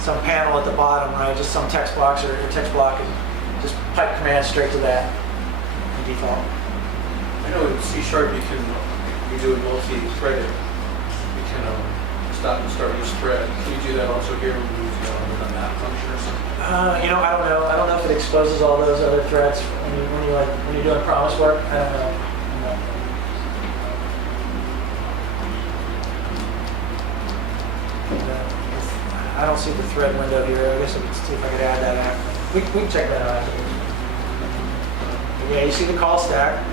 some panel at the bottom, right? Just some text box or text block, and just pipe commands straight to that in default. I know in C# you can, we do a multi-threaded. You can stop and start each thread. Can you do that also here when you use a map function or something? You know, I don't know. I don't know if it exposes all those other threads when you're doing promise work. I don't know. I don't see the thread window here. I guess I could see if I could add that after. We can check that out afterwards. But yeah, you see the call stack,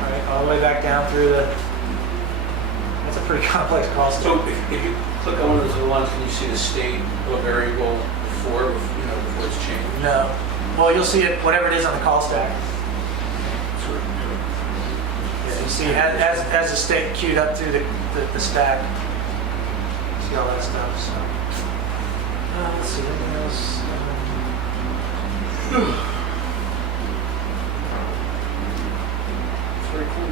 right, all the way back down through the. That's a pretty complex call stack. So if you click on one of those little ones, can you see the state of a variable before it's changed? No. Well, you'll see it whatever it is on the call stack. Yeah, you see as the state queued up through the stack. See all that stuff. So. Let's see anything else. It's very cool.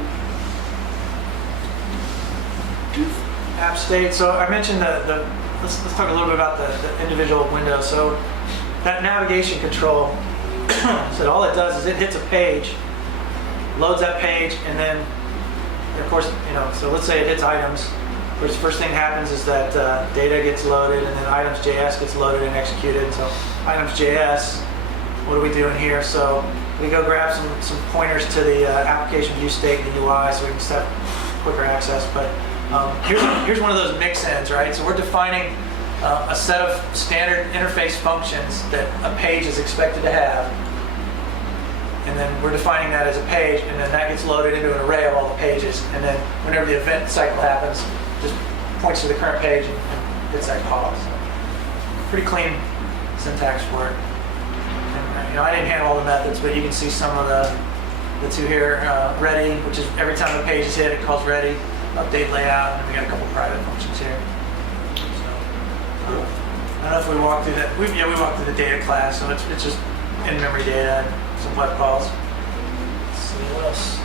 App state. So I mentioned let's talk a little bit about the individual windows. So that navigation control, so all it does is it hits a page, loads that page, and then of course, you know, so let's say it hits items. Of course, the first thing happens is that data gets loaded, and then items.js gets loaded and executed. So items.js, what are we doing here? So we go grab some pointers to the application view state in the UI so we can set quicker access. But here's one of those mix ends, right? So we're defining a set of standard interface functions that a page is expected to have. And then we're defining that as a page, and then that gets loaded into an array of all the pages. And then whenever the event cycle happens, just points to the current page and hits that call. So pretty clean syntax for it. And, you know, I didn't handle all the methods, but you can see some of the two here. Ready, which is every time the page is hit, it calls ready. Update layout, and then we got a couple private functions here. So, I don't know if we walked through that. We walked through the data class, so it's just in-memory data and some web calls. Let's see what else.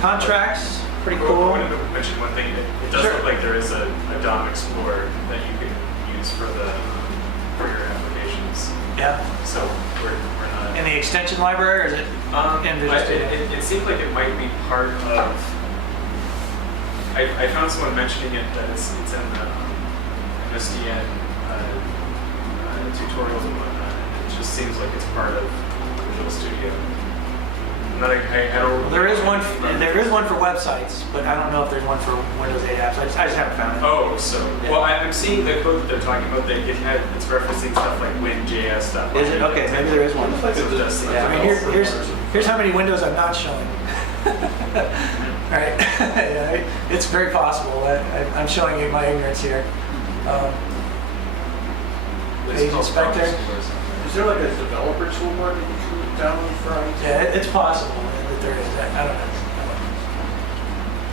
Contracts, pretty cool. I wanted to mention one thing. It does Sure. look like there is a DOM Explorer that you can use for your applications. Yeah. So we're not. In the extension library, or is it in Visual Studio? It seemed like it might be part of. I found someone mentioning it that it's in the MSDN tutorials and whatnot, and it just seems like it's part of Visual Studio. And then I don't. There is one. There is one for websites, but I don't know if there's one for Windows 8 apps. I just haven't found it. Oh, so well, I'm seeing the code that they're talking about. It's referencing stuff like WinJS stuff. Is it? Okay, maybe there is one. So it does seem Yeah, I like mean, it's- here's how many windows I'm not showing. All right, yeah, it's very possible. I'm showing you my ignorance here. Page inspector. Is there like a developer toolbar that you can download for IT? Yeah, it's possible that there is. I don't know.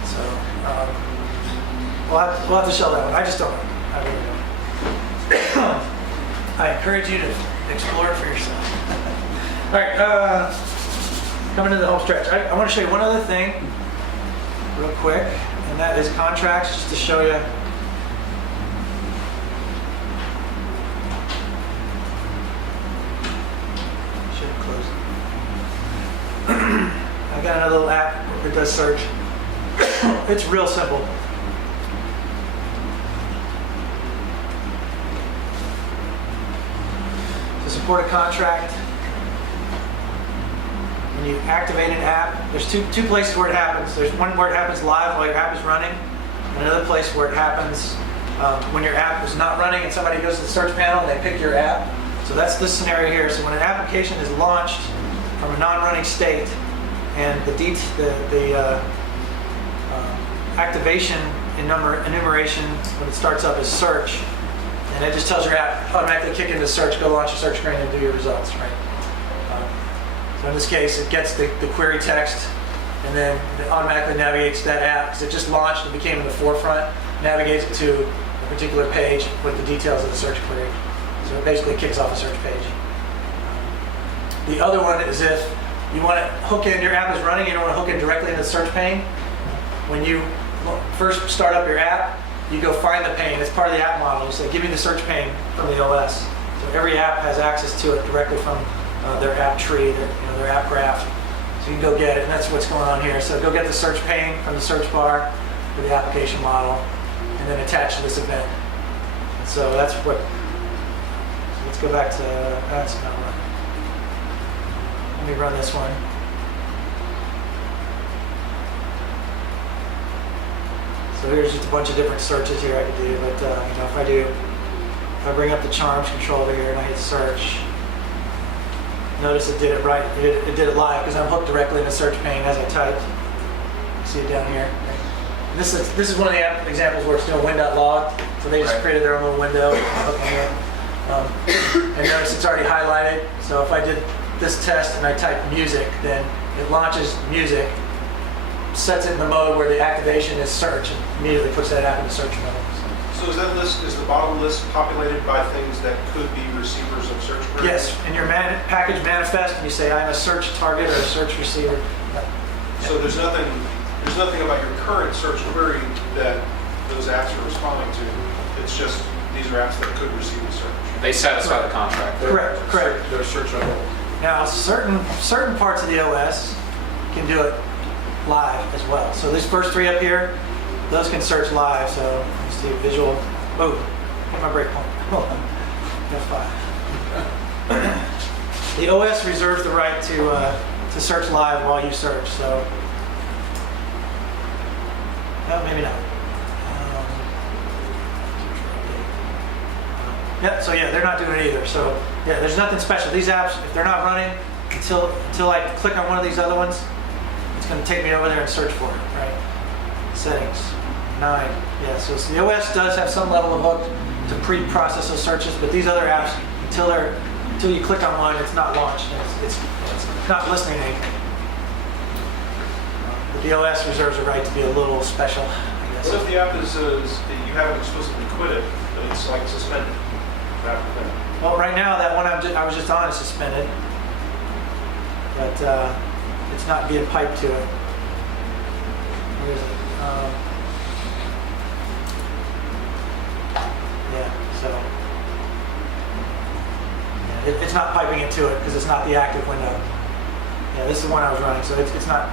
So we'll have to show that one. I just don't know. I really don't. I encourage you to explore it for yourself. All right, coming to the home stretch. I want to show you one other thing real quick, and that is contracts, just to show you. Should close it. I got another little app that does search. It's real simple. To support a contract, when you activate an app, there's two places where it happens. There's one where it happens live while your app is running, and another place where it happens when your app is not running and somebody goes to the search panel and they pick your app. So that's this scenario here. So when an application is launched from a non-running state, and the activation enumeration when it starts up is search, and it just tells your app automatically kick into search, go launch a search screen and do your results, right? So in this case, it gets the query text, and then it automatically navigates that app because it just launched and became in the forefront, navigates it to a particular page with the details of the search query. So it basically kicks off a search page. The other one is if you want to hook in, your app is running, you don't want to hook in directly into the search pane. When you first start up your app, you go find the pane. It's part of the app model. You say, give me the search pane from the OS. So every app has access to it directly from their app tree, their app graph. So you can go get it, and that's what's going on here. So go get the search pane from the search bar for the application model, and then attach to this event. And so that's what. So let's go back to that's not right. Let me run this one. So here's just a bunch of different searches here I could do, but if I bring up the charms controller here and I hit search, notice it did it right. It did it live because I'm hooked directly in the search pane as I typed. See it down here. And this is one of the examples where it's doing win.log. So they just created their own little window. And notice it's already highlighted. So if I did this test and I type music, then it launches music, sets it in the mode where the activation is search, and immediately puts that app in the search mode. So is that list, is the bottom list populated by things that could be receivers of search queries? Yes, in your package manifest, you say I'm a search target or a search receiver. So there's nothing about your current search query that those apps are responding to. It's just these are apps that could receive a search. They satisfy the contract. Correct. They're search on hold. Now, certain parts of the OS can do it live as well. So these first three up here, those can search live. So let's see, visual. Oh, hit my breakpoint. Hold on. F5. The OS reserves the right to search live while you search. So, no, maybe not. Yeah, so yeah, they're not doing it either. So yeah, there's nothing special. These apps, if they're not running until I click on one of these other ones, it's going to take me over there and search for it, right? Settings, 9. Yeah, so the OS does have some level of hook to pre-process those searches, but these other apps, until you click on one, it's not launched. It's not listening to anything. But the OS reserves the right to be a little special, I guess. What if the app is you haven't explicitly quit it, but it's like suspended? Well, right now that one I was just on is suspended, but it's not being piped to it. Where is it? Yeah, so yeah, it's not piping it to it because it's not the active window. Yeah, this is the one I was running, so it's not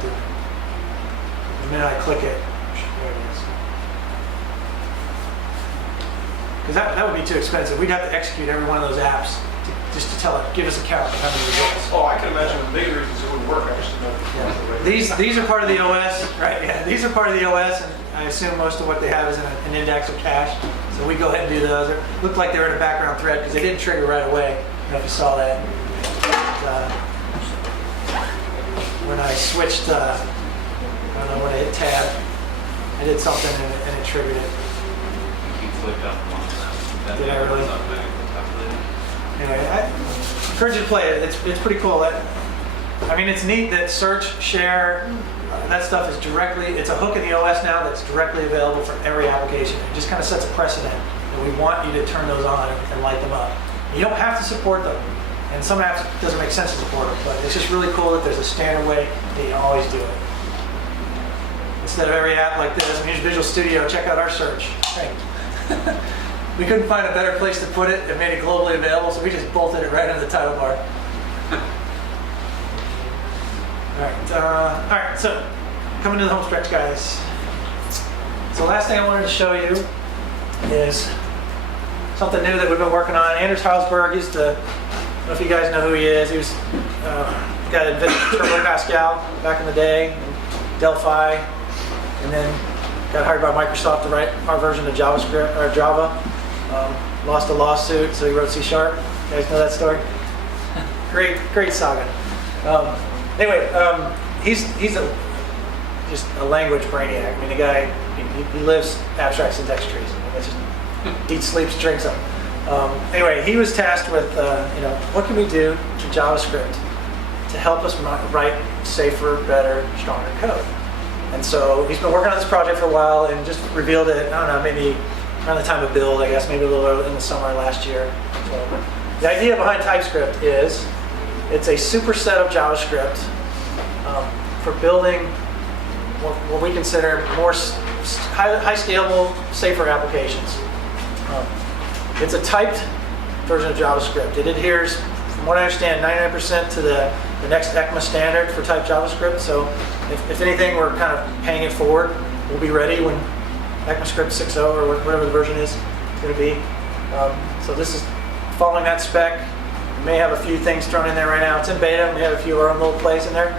doing it. The minute I click it, there it is. Because that would be too expensive. We'd have to execute every one of those apps just to tell it, give us a count of how many results. Oh, I can imagine the big reasons it wouldn't work, I just didn't know. These are part of the OS, right? Yeah, these are part of the OS, and I assume most of what they have is an index or cache. So we go ahead and do those. It looked like they were in a background thread because they didn't trigger right away. I don't know if you saw that. When I switched, I don't know, when I hit tab, I did something and it triggered it. You clicked up once. Did I really? Anyway, I encourage you to play it. It's pretty cool. I mean, it's neat that search, share, that stuff is directly, it's a hook in the OS now that's directly available for every application. It just kind of sets a precedent that we want you to turn those on and light them up. You don't have to support them. And some apps it doesn't make sense to support them, but it's just really cool that there's a standard way that you always do it. Instead of every app like this, here's Visual Studio, check out our search. Right. We couldn't find a better place to put it. It made it globally available, so we just bolted it right into the title bar. All right, so coming to the home stretch, guys. So last thing I wanted to show you is something new that we've been working on. Anders Heilsberg used to, I don't know if you guys know who he is. He was the guy that invented Turbo Pascal back in the day, Delphi, and then got hired by Microsoft to write our version of JavaScript or Java. Lost a lawsuit, so he wrote C#. You guys know that story? Great saga. Anyway, he's just a language brainiac. I mean, the guy he lives abstract syntax trees. That's just eats, sleeps, drinks them. Anyway, he was tasked with what can we do to JavaScript to help us write safer, better, stronger code. And so he's been working on this project for a while and just revealed it, I don't know, maybe around the time of build, I guess, maybe a little early in the summer last year. So the idea behind TypeScript is it's a superset of JavaScript for building what we consider more high scalable, safer applications. It's a typed version of JavaScript. It adheres, from what I understand, 99% to the next ECMA standard for typed JavaScript. So if anything, we're kind of paying it forward. We'll be ready when ECMAScript 6.0 or whatever the version is going to be. So this is following that spec. We may have a few things thrown in there right now. It's in beta. We have a few of our own little plays in there.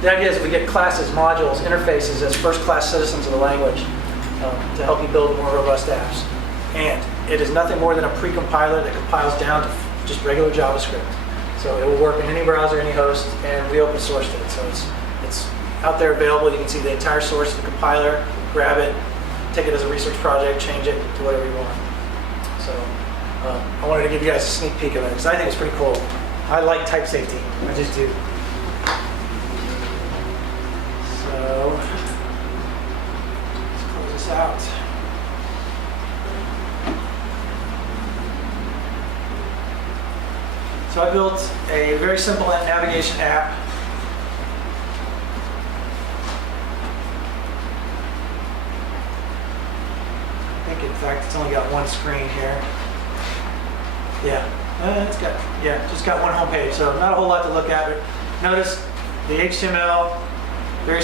The idea is if we get classes, modules, interfaces as first-class citizens of the language to help you build more robust apps. And it is nothing more than a pre-compiler that compiles down to just regular JavaScript. So it will work in any browser, any host, and we open sourced it. So it's out there available. You can see the entire source of the compiler, grab it, take it as a research project, change it to whatever you want. So I wanted to give you guys a sneak peek of it because I think it's pretty cool. I like type safety. I just do. So let's close this out. So I built a very simple navigation app. I think, in fact, it's only got one screen here. Yeah, just got one home page, so not a whole lot to look at. But notice the HTML, very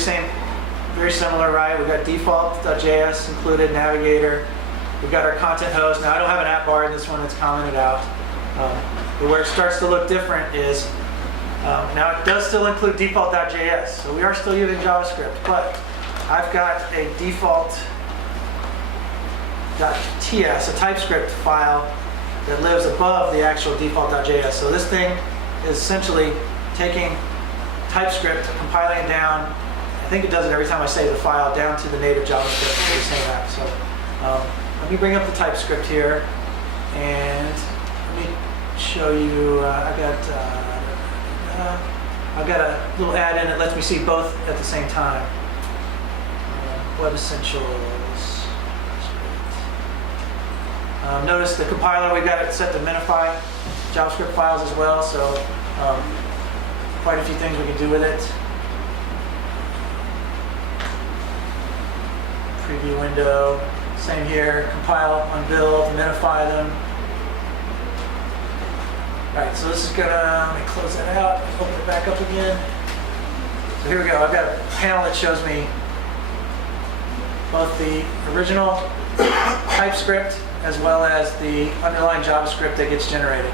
similar, right? We've got default.js included, navigator. We've got our content host. Now I don't have an app bar in this one that's commented out. But where it starts to look different is, now it does still include default.js, so we are still using JavaScript, but I've got a default.ts, a TypeScript file that lives above the actual default.js. So this thing is essentially taking TypeScript, compiling it down. I think it does it every time I save the file down to the native JavaScript for the same app. So let me bring up the TypeScript here, and let me show you. I've got a little add-in that lets me see both at the same time. Web Essentials. Notice the compiler, we've got it set to minify JavaScript files as well, so quite a few things we can do with it. Preview window, same here, compile, unbuild, minify them. All right, so this is gonna, let me close that out, open it back up again. So here we go, I've got a panel that shows me both the original TypeScript as well as the underlying JavaScript that gets generated.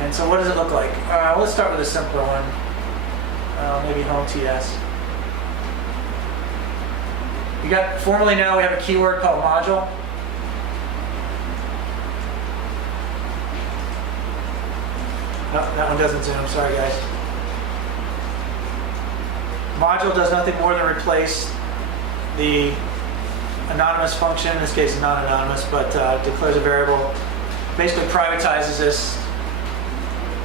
And so what does it look like? Let's start with a simpler one, maybe home TS. You got, formally now we have a keyword called module. No, that one doesn't zoom, sorry guys. Module does nothing more than replace the anonymous function, in this case it's non-anonymous, but declares a variable, basically privatizes this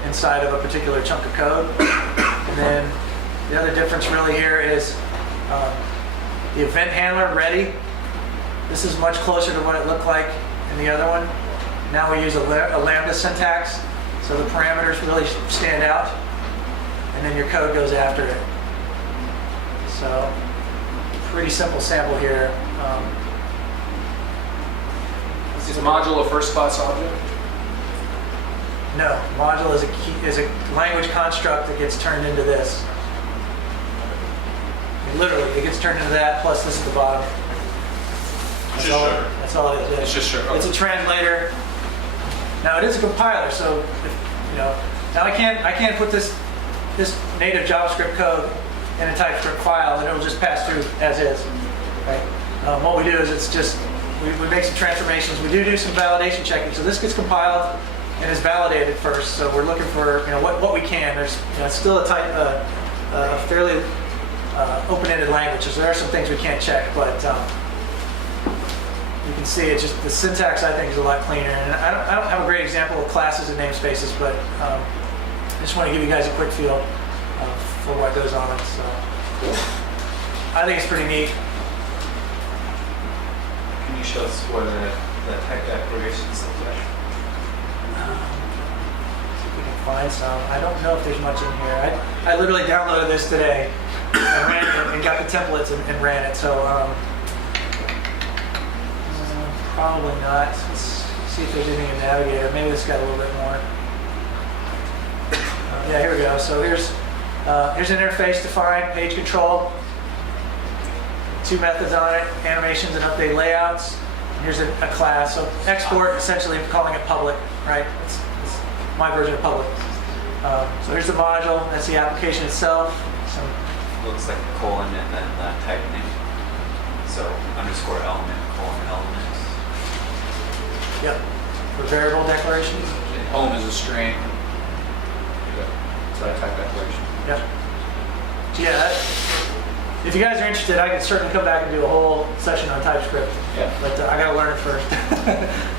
inside of a particular chunk of code. And then the other difference really here is the event handler ready. This is much closer to what it looked like in the other one. Now we use a lambda syntax, so the parameters really stand out, and then your code goes after it. So, pretty simple sample here. Is module a first-class object? No, module is a language construct that gets turned into this. Literally, it gets turned into that, plus this at the bottom. Just sugar. That's all it is. It's just sugar. It's a translator. Now it is a compiler, so if, now I can't put this native JavaScript code in a TypeScript file and it'll just pass through as is. Right? What we do is it's just we make some transformations. We do some validation checking. So this gets compiled and is validated first. So we're looking for what we can. There's it's still a fairly open-ended language. So there are some things we can't check, but you can see it's just the syntax I think is a lot cleaner. And I don't have a great example of classes and namespaces, but I just want to give you guys a quick feel for what goes on. So I think it's pretty neat. Can you show us what the type declarations look like? See if we can find some. I don't know if there's much in here. I literally downloaded this today and ran it and got the templates and ran it. So probably not. Let's see if there's anything in Navigator. Maybe this got a little bit more. Yeah, here we go. So here's an interface defined, page control. 2 methods on it, animations and update layouts. Here's a class. So export, essentially I'm calling it public, right? It's my version of public. So here's the module. That's the application itself. Looks like a colon and then type name. So _ element, :element. Yep. For variable declarations. Home is a string. So I type declaration. Yep. So yeah, if you guys are interested, I can certainly come back and do a whole session on TypeScript. Yeah. But I got to learn it first.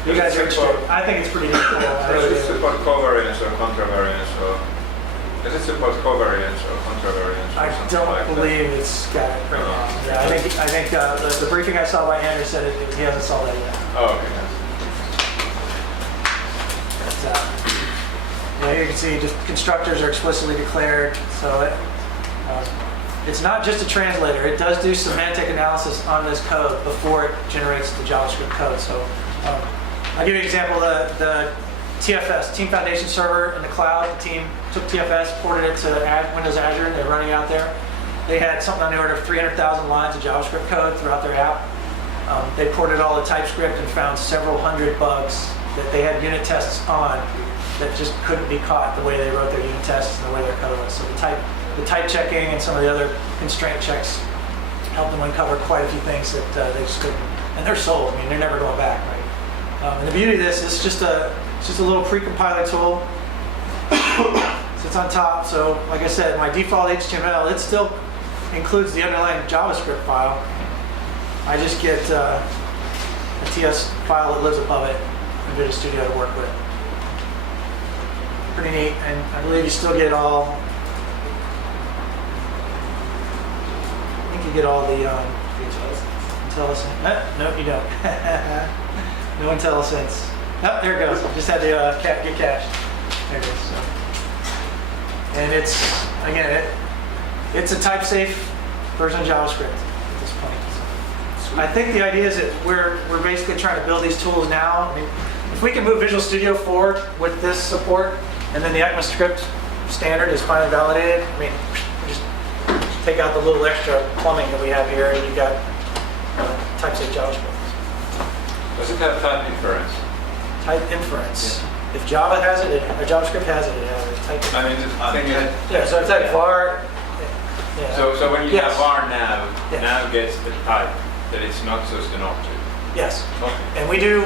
You guys are interested. I think it's pretty cool. Does it support covariance or contravariance, or does it support covariance or contravariance? Or I something don't like believe it's got it right now. Yeah, I think the briefing I saw by Andrew said he hasn't saw that yet. that? Oh, okay. Yeah, here you can see just constructors are explicitly declared. So it's not just a translator. It does do semantic analysis on this code before it generates the JavaScript code. So I'll give you an example. The TFS, Team Foundation Server in the cloud, the team took TFS, ported it to Windows Azure. They're running out there. They had something on the order of 300,000 lines of JavaScript code throughout their app. They ported all the TypeScript and found several hundred bugs that they had unit tests on that just couldn't be caught the way they wrote their unit tests and the way their code was. So the type checking and some of the other constraint checks helped them uncover quite a few things that they just couldn't. And they're sold. I mean, they're never going back, right? And the beauty of this is just a little pre-compiler tool. Sits on top. So, like I said, my default HTML, it still includes the underlying JavaScript file. I just get a TS file that lives above it in Visual Studio to work with. Pretty neat, and I believe you still get all. I think you get all the IntelliSense. No, you don't. No IntelliSense. Oh, there it goes. Just had to get cached. There it goes. So. And it's a type-safe version of JavaScript at this point. So I think the idea is that we're basically trying to build these tools now. I mean, if we can move Visual Studio forward with this support, and then the ECMAScript standard is finally validated, I mean, just take out the little extra plumbing that we have here, and you've got type-safe JavaScript. Does it have type inference? Type inference. If Java has it, or JavaScript has it, it has it. Type I mean, the thing is, yeah, so it's like var. Yeah. so when you Yes. have var nav, Yes. nav gets the type that it's not just an object. Yes. Okay. And we do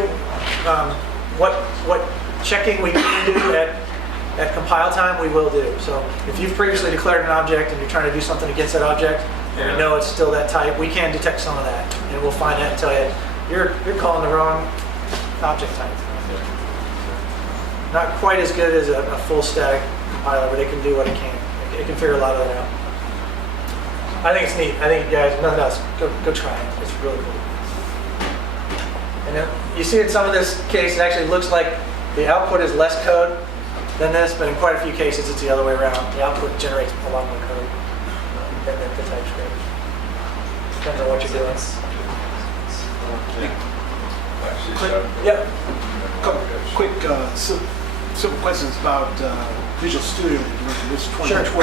what checking we can do at compile time, we will do. So if you've previously declared an object and you're trying to do something against that object, and Yeah. we know it's still that type, we can detect some of that, and we'll find that and tell you you're calling the wrong object type. Not quite as good as a full stack compiler, but it can do what it can. It can figure a lot of that out. I think it's neat. I think, guys, nothing else, go try it. It's really cool. And then you see in some of this case, it actually looks like the output is less code than this, but in quite a few cases, it's the other way around. The output generates a lot more code than the TypeScript. Depends on what you're doing. Yep. Couple quick simple questions about Visual Studio. This 2012.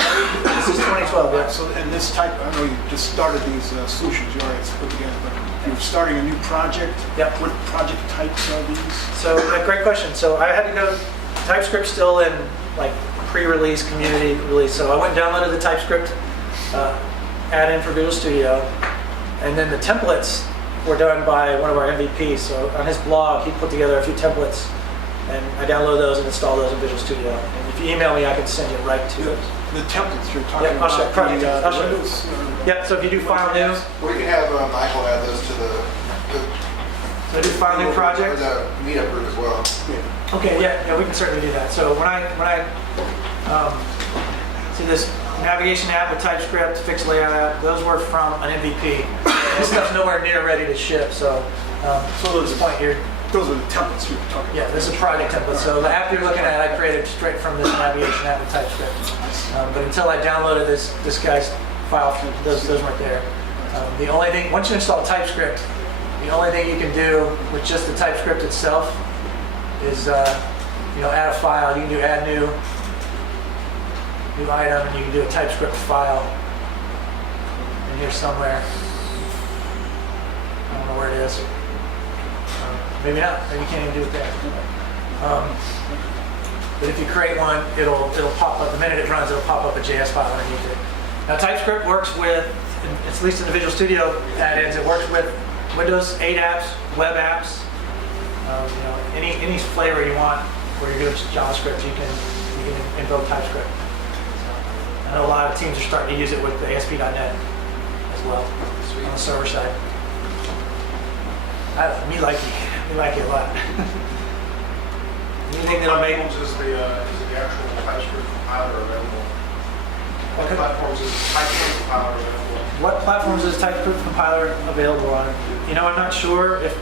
This is 2012, yeah. So, and this type, I know you just started these solutions you already put together, but you're starting a new project. Yep. What project types are these? So, great question. So I had to go, TypeScript still in like pre-release, community release. So I went and downloaded the TypeScript add-in for Visual Studio. And then the templates were done by one of our MVPs. So on his blog, he put together a few templates. And I download those and install those in Visual Studio. And if you email me, I can send you right to it. The templates you're talking Yeah, I'll show you. about. Project the, templates. I'll show you. Windows, Yeah, so if you do file new, We can have Michael add those to the so do file new project. the meetup group as well. Okay, yeah, we can certainly do that. So when I see this navigation app with TypeScript, fixed layout app, those were from an MVP. This stuff's nowhere near ready to ship, so So at this point here, those are the templates you're talking about. yeah, this is a project template. So the app you're looking at, I created straight from this navigation app with TypeScript. But until I downloaded this guy's file, those weren't there. The only thing, once you install TypeScript, the only thing you can do with just the TypeScript itself is, add a file. You can do add new item, and you can do a TypeScript file in here somewhere. I don't know where it is. Maybe not. Maybe you can't even do it there. But if you create one, it'll pop up. The minute it runs, it'll pop up a JS file underneath it. Now TypeScript works with, at least in the Visual Studio add-ins, it works with Windows 8 apps, web apps, any flavor you want where you're doing JavaScript, you can invoke TypeScript. I know a lot of teams are starting to use it with the ASP.NET as well on the server side. We like it a lot. Anything that'll make Is the actual TypeScript compiler available? What platforms is TypeScript compiler available? what platforms is TypeScript compiler available on? I'm not sure if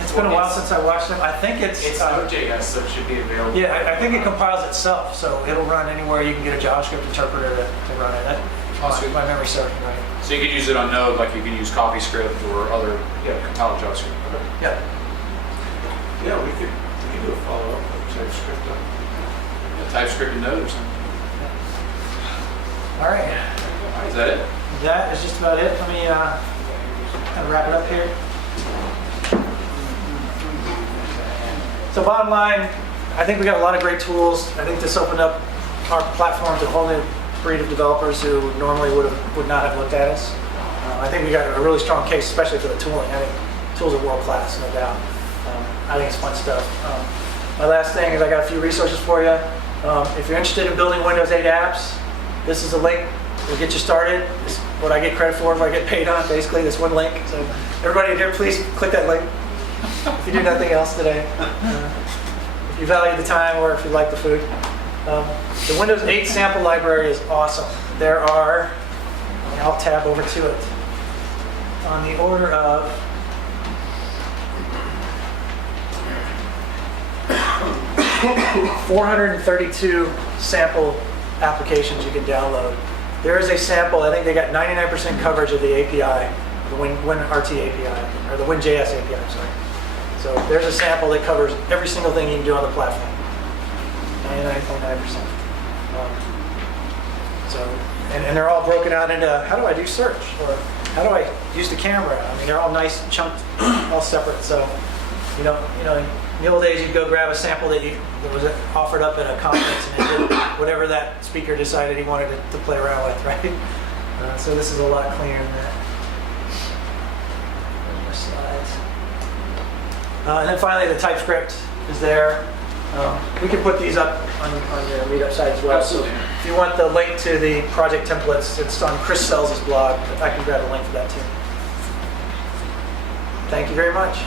it's been a while since I watched them. I think it's node.js, so it should be available. yeah. I think it compiles itself, so it'll run anywhere you can get a JavaScript interpreter to run it. Awesome. My memory serves me right. So you could use it on Node like you can use CoffeeScript or other compiled JavaScript. Yeah. Yeah, we could do a follow-up with TypeScript. TypeScript and Node or something. All right. Is that it? That is just about it. Let me kind of wrap it up here. So bottom line, I think we got a lot of great tools. I think this opened up our platform to a whole new breed of developers who normally would not have looked at us. I think we got a really strong case, especially for the tooling. I think tools are world class, no doubt. I think it's fun stuff. My last thing is I got a few resources for you. If you're interested in building Windows 8 apps, this is a link. We'll get you started. It's what I get credit for, what I get paid on, basically, this one link. So everybody here, please click that link if you do nothing else today. If you value the time or if you like the food. The Windows 8 sample library is awesome. There are, and I'll tab over to it, on the order of 432 sample applications you can download. There is a sample, I think they got 99% coverage of the API, the WinRT API, or the WinJS API, I'm sorry. So there's a sample that covers every single thing you can do on the platform. 99.9%. So, and they're all broken out into how do I do search, or how do I use the camera? I mean, they're all nice chunked, all separate. So, in the old days, you'd go grab a sample that was offered up at a conference, and it did whatever that speaker decided he wanted to play around with, right? So this is a lot cleaner than that. There's my slides. And then finally, the TypeScript is there. We can put these up on the Meetup site as well. Absolutely. So if you want the link to the project templates, it's on Chris Sells' blog. I can grab a link for that too. Thank you very much.